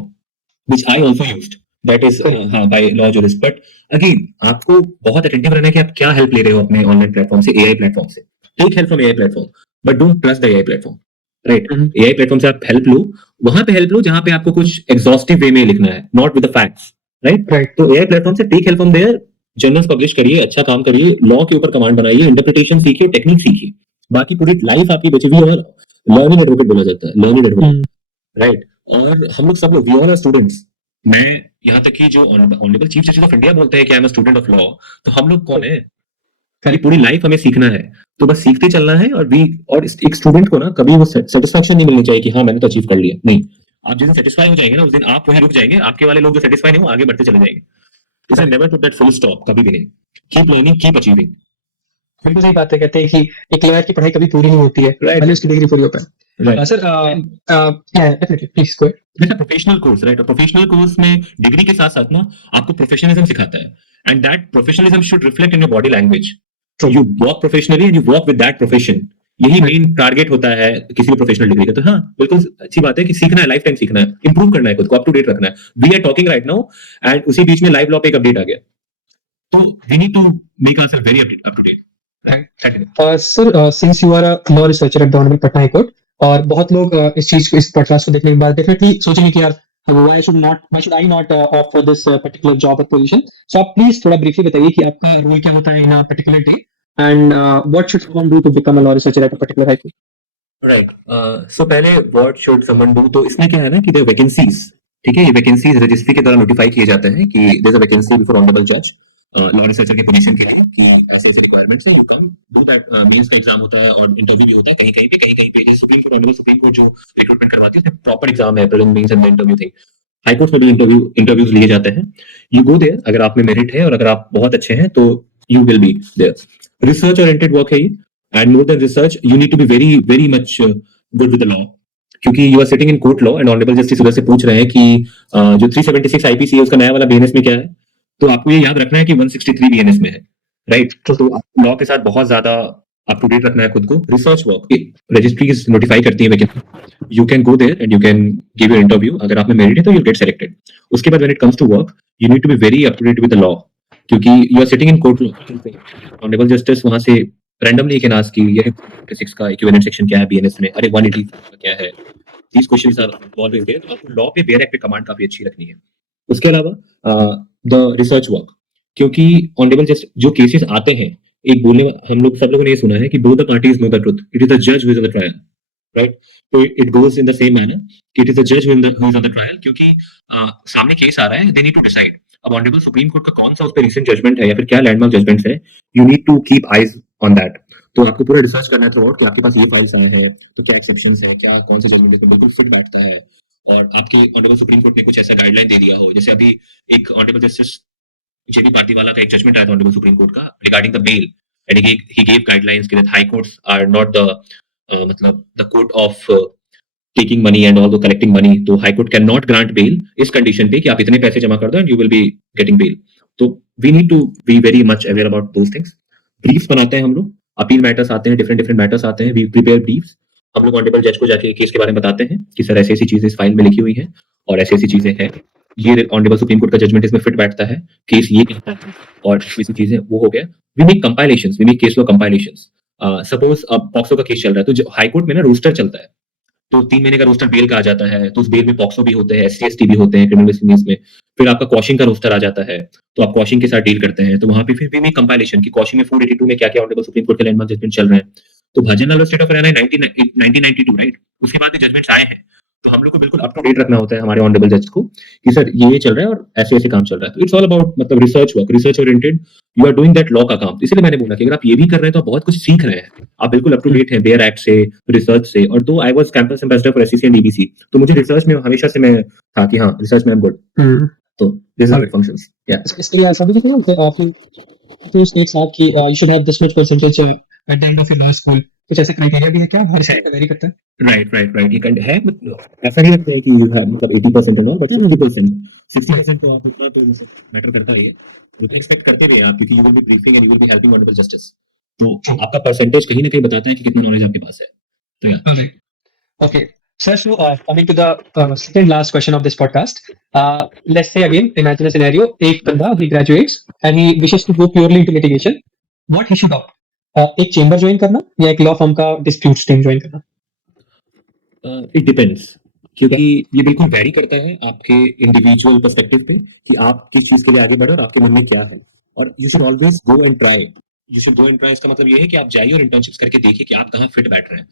which I also used, that is by law jurist. But again आपको बहुत अटेंटिव रहना है कि आप क्या हेल्प ले रहे हो अपने ऑनलाइन प्लेटफॉर्म से, एआई प्लेटफॉर्म से। Take help from AI platform, but don't trust the AI platform, right. AI platform से आप हेल्प लो, वहां पे हेल्प लो जहां पे आपको कुछ एग्जॉस्टिव वे में लिखना है, not with the facts, right. तो एआई प्लेटफॉर्म से take help from there, journals publish करिए, अच्छा काम करिए, लॉ के ऊपर कमांड बनाइए, इंटरप्रिटेशन सीखिए, टेक्निक सीखिए, बाकी पूरी लाइफ आपकी बची हुई है। लर्निंग एडवोकेट बोला जाता है, लर्निंग एडवोकेट, राइट। और हम लोग सब लोग, वी ऑल आर स्टूडेंट्स। मैं यहाँ तक कि जो honourable chief justice of India बोलते हैं कि I am a student of law, तो हम लोग कौन है? ये पूरी लाइफ हमें सीखना है, तो बस सीखते चलना है। और एक स्टूडेंट को ना कभी वो सेटिस्फेक्शन नहीं मिलनी चाहिए कि हाँ मैंने तो अचीव कर लिया। नहीं, आप जिस दिन सेटिस्फाई हो जाएंगे ना, उस दिन आप वहीं रुक जाएंगे, आपके वाले लोग जो सेटिस्फाई नहीं हो आगे बढ़ते चले जाएंगे। इसलिए never to that full stop, कभी भी नहीं। Keep learning, keep achieving. बिल्कुल सही बात है, कहते हैं कि एक लॉयर की पढ़ाई कभी पूरी नहीं होती है, Right. भले उसकी डिग्री पूरी हो पाए। Right. Sir definitely please go It's a professional course, right? A professional course में डिग्री के साथ साथ ना आपको प्रोफेशनलिज्म सिखाता है, and that professionalism should reflect in your body language. So you walk professionally and you walk with that profession. यही main target होता है किसी भी प्रोफेशनल डिग्री का। तो हाँ, बिल्कुल अच्छी बात है कि सीखना है, लाइफ टाइम सीखना है, इंप्रूव करना है, खुद को अप टू डेट रखना है। We are talking right now एंड उसी बीच में लाइव लॉ पे एक अपडेट आ गया, तो we need to make ourself very up to date. Sir since you are a law researcher at the honourable Patna high court, और बहुत लोग इस चीज को, इस पॉडकास्ट को देखने के बाद डेफिनेटली सोचेंगे कि यार why should I not opt for this particular job or position? So आप प्लीज थोड़ा ब्रीफली बताइए कि आपका रोल क्या होता है in a particular day, and what should someone do to become a law researcher at a particular high court? Right, so पहले what should someone do, तो इसमें क्या है ना कि देयर वैकेंसीज, ठीक है, ये वैकेंसीज रजिस्ट्री के द्वारा नोटिफाई किए जाते हैं कि there is a vacancy for honourable जज लॉ रिसर्चर की पोजीशन के लिए, कि ऐसे ऐसे रिक्वायरमेंट्स हैं, you come do that. Mains का एग्जाम होता है और इंटरव्यू भी होता है, कहीं पे supreme court, honourable supreme court जो रिक्रूटमेंट करवाती है उसमें प्रॉपर एग्जाम है, prelim mains and interview thing. High court में भी इंटरव्यूज लिए जाते हैं। यू गो देयर, अगर आप में मेरिट है और अगर आप बहुत अच्छे हैं तो you will be there. Research oriented work है ये, and more than research you need to be very very much good with the law, क्योंकि you are sitting in court law and honourable justice उधर से पूछ रहे हैं कि जो 376 आईपीसी है उसका नया वाला बीएनएस में क्या है, तो आपको ये याद रखना है कि 163 बीएनएस में है, राइट? तो लॉ के साथ बहुत ज्यादा अप टू डेट रखना है खुद को। रिसर्च वर्क रजिस्ट्रीज नोटिफाई करती है vacancy, you can go there and you can give your interview, अगर आप में मेरिट है तो यू गेट सेलेक्टेड। उसके बाद when it comes to work you need to be very up to date with the law, क्योंकि you are sitting in court law. Honourable justice वहां से रैंडमली कैन आस्क कि ये 56 का इक्विवेलेंट सेक्शन क्या है बीएनएस में, अरे 180 का क्या है, these questions are always there, तो आपको लॉ पे बेयर एक्ट पे कमांड काफी अच्छी रखनी है। उसके अलावा द रिसर्च वर्क, क्योंकि ऑनरेबल जस्ट जो केसेस आते हैं, एक बोलने हम लोग सब लोगों ने ये सुना है कि both the parties know the truth, it is the जज who is on the trial, right? तो it goes in the same manner, it is the जज who is on the trial, क्योंकि सामने केस आ रहा है, दे नीड टू डिसाइड। अब honourable supreme Court का कौन सा उस पर रिसेंट जजमेंट है या फिर क्या लैंडमार्क जजमेंट्स है, you need to keep eyes on that. तो आपको पूरा रिसर्च करना है थ्रू आउट कि आपके पास ये फाइल्स आए हैं, तो क्या एक्सेप्शंस है, क्या कौन से जजमेंट इसमें बिल्कुल फिट बैठता है, और आपके ऑनरेबल सुप्रीम कोर्ट ने कुछ ऐसा गाइडलाइन दे दिया हो, जैसे अभी एक ऑनरेबल जस्टिस जेबी पार्टीवाला का एक जजमेंट आया था ऑनरेबल सुप्रीम कोर्ट का regarding the bail, and he gave guidelines कि that high courts are not the मतलब the court of taking money and all, collecting money, तो high court can not grant bail इस condition पे कि आप इतने पैसे जमा कर दो and you will be getting bail. तो we need to be very much aware about those things. Briefs बनाते हैं हम लोग, अपील मैटर्स आते हैं, डिफरेंट मैटर्स आते हैं, वी प्रिपेयर ब्रीफ्स। हम लोग ऑनरेबल जज को जाके केस के बारे में बताते हैं कि सर ऐसी ऐसी चीजें इस फाइल में लिखी हुई है और ऐसी ऐसी चीजें हैं, ये ऑनरेबल सुप्रीम कोर्ट का जजमेंट इसमें फिट बैठता है, केस ये कहता है, और ऐसी चीजें वो हो गया। We make compilations, we make case law compilations. Suppose अब पॉक्सो का केस चल रहा है, तो हाई कोर्ट में ना रोस्टर चलता है, तो 3 महीने का रोस्टर बेल का आ जाता है, तो उस बेल में पॉक्सो भी होते हैं, एससी/एसटी भी होते हैं क्रिमिनल मिसडेमेनर्स में। फिर आपका क्वॉशिंग का रोस्टर आ जाता है, तो आप क्वॉशिंग के साथ डील करते हैं, तो वहां पे फिर भी मेक कंपाइलेशन कि क्वॉशिंग में 482 में क्या-क्या ऑनरेबल सुप्रीम कोर्ट के लैंडमार्क जजमेंट चल रहे हैं। तो भाजन लाल स्टेट ऑफ हरियाणा 1992, राइट? उसके बाद ये जजमेंट्स आए हैं, तो हम लोग को बिल्कुल अप टू डेट रखना होता है हमारे ऑनरेबल जज को कि सर ये चल रहा है और ऐसे ऐसे काम चल रहा है। तो इट्स ऑल अबाउट मतलब research work, research oriented, you are doing that law का काम। इसलिए मैंने बोला कि अगर आप ये भी कर रहे हैं तो आप बहुत कुछ सीख रहे हैं, आप बिल्कुल अप टू डेट हैं बेयर एक्ट से, रिसर्च से। और दो I was campus ambassador for SCC and EBC, तो मुझे रिसर्च में हमेशा से मैं था कि हाँ रिसर्च में आई एम गुड, तो दिस इज इट फंक्शंस। या इसके लिए सभी को तो एक साथ कि you should have this much percentage at the end of your law school, कुछ ऐसे क्राइटेरिया भी है क्या, हर स्टेट का वेरी करता है? राइट, ये kind है, मतलब ऐसा नहीं लगता है कि यू हैव मतलब 80% एंड ऑल, बट 60%, 60% तो आप उतना तो मैटर करता ही है, तो एक्सपेक्ट करते भी हैं आप, क्योंकि you will B briefing and you will be helping honourable justice, तो आपका परसेंटेज कहीं ना कहीं बताता है कि कितना नॉलेज आपके पास है। तो या Alright. Okay. Sir, so coming to the second last question of this podcast. Let's say again, imagine a scenario. एक बंदा he graduates and he wishes to go purely into litigation. What he should opt? एक chamber join करना या एक law firm का disputes team join करना? It depends, क्योंकि ये बिल्कुल वैरी करता है आपके इंडिविजुअल पर्सपेक्टिव पे कि आप किस चीज के लिए आगे बढ़े और आपके मन में क्या है। और you should always go and try, you should go and try. इसका मतलब ये है कि आप जाइए और इंटर्नशिप्स करके देखिए कि आप कहाँ फिट बैठ रहे हैं।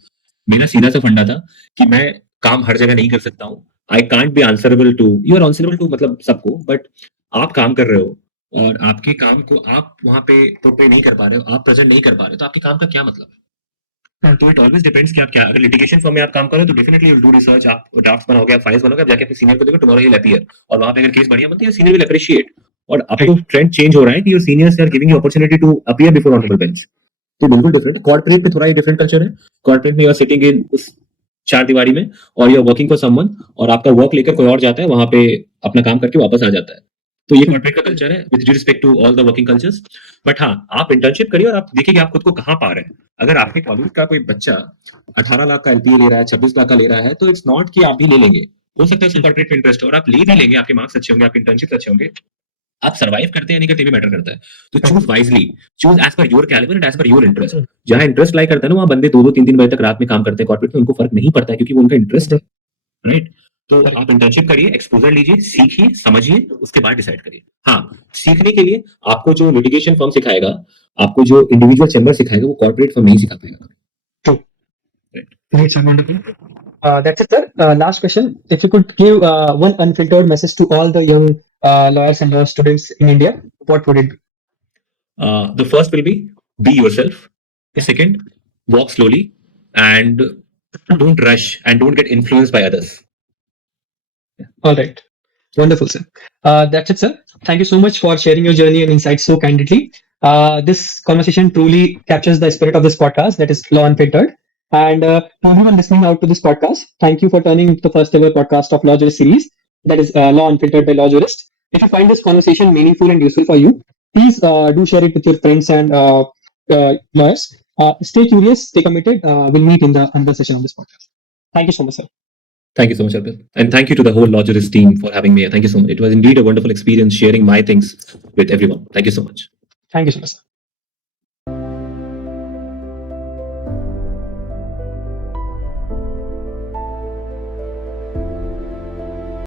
मेरा सीधा सा फंडा था कि मैं काम हर जगह नहीं कर सकता हूँ, I can't be answerable to, you are answerable to मतलब सबको, बट आप काम कर रहे हो और आपके काम को आप वहां पे पोर्ट्रे नहीं कर पा रहे हो, आप प्रेजेंट नहीं कर पा रहे हो, तो आपके काम का क्या मतलब है? तो इट ऑलवेज डिपेंड्स कि आप क्या, अगर लिटिगेशन फॉर्म में आप काम कर रहे हो तो डेफिनेटली यू डू रिसर्च, आप ड्राफ्ट्स बनाओगे, आप फाइल्स बनाओगे, आप जाके अपने सीनियर को देखो, टुमारो ही विल अपीयर, और वहां पे अगर केस बढ़िया बनती है सीनियर विल अप्रिशिएट। और अब तो ट्रेंड चेंज हो रहा है कि your seniors are giving you opportunity to appear before honourable bench. तो बिल्कुल डिफरेंट, कॉर्पोरेट में थोड़ा ही डिफरेंट कल्चर है। कॉर्पोरेट में यू आर सिटिंग इन उस चार दीवारी में और you are working for someone, और आपका वर्क लेकर कोई और जाता है वहां पे अपना काम करके वापस आ जाता है। तो ये कॉर्पोरेट का कल्चर है with respect to all the working cultures. But हाँ, आप इंटर्नशिप करिए और आप देखिए कि आप खुद को कहाँ पा रहे हैं। अगर आपके कॉलेज का कोई बच्चा 18 लाख का एलपीए ले रहा है, 26 लाख का ले रहा है, तो इट्स नॉट कि आप भी ले लेंगे। हो सकता है उसको कॉर्पोरेट में इंटरेस्ट हो और आप ले भी लेंगे, आपके मार्क्स अच्छे होंगे, आपके इंटर्नशिप अच्छे होंगे, आप सर्वाइव करते हैं नहीं करते भी मैटर करता है। तो choose wisely, choose as per your calibre and as per your interest. जहां इंटरेस्ट लाई करता है ना, वहां बंदे 2-2 3-3 बजे तक रात में काम करते हैं कॉर्पोरेट में, उनको फर्क नहीं पड़ता है क्योंकि वो उनका इंटरेस्ट है, राइट? तो आप इंटर्नशिप करिए, एक्सपोजर लीजिए, सीखिए, समझिए, उसके बाद डिसाइड करिए। हाँ, सीखने के लिए आपको जो लिटिगेशन फर्म सिखाएगा, आपको जो इंडिविजुअल चैम्बर सिखाएगा, वो कॉर्पोरेट फर्म नहीं सिखा पाएगा। True. Right. Great, sir. Wonderful. That's it, sir. Last question. If you could give one unfiltered message to all the young lawyers and law students in India, what would it be? The first will be yourself. The second, walk slowly and don't rush and don't get influenced by others. All right. Wonderful, sir. That's it, sir. Thank you so much for sharing your journey and insights so candidly. This conversation truly captures the spirit of this podcast, that is Law Unfiltered. And to everyone listening out to this podcast, thank you for turning to the first ever podcast of Law Jurist series, that is Law Unfiltered by Law Jurist. If you find this conversation meaningful and useful for you, please do share it with your friends and lawyers. Stay curious, stay committed. We'll meet in the another session of this podcast. Thank you so much, sir. Thank you so much, Arpit. And thank you to the whole Law Jurist team for having me here. Thank you so much. It was indeed a wonderful experience sharing my things with everyone. Thank you so much. Thank you so much, sir.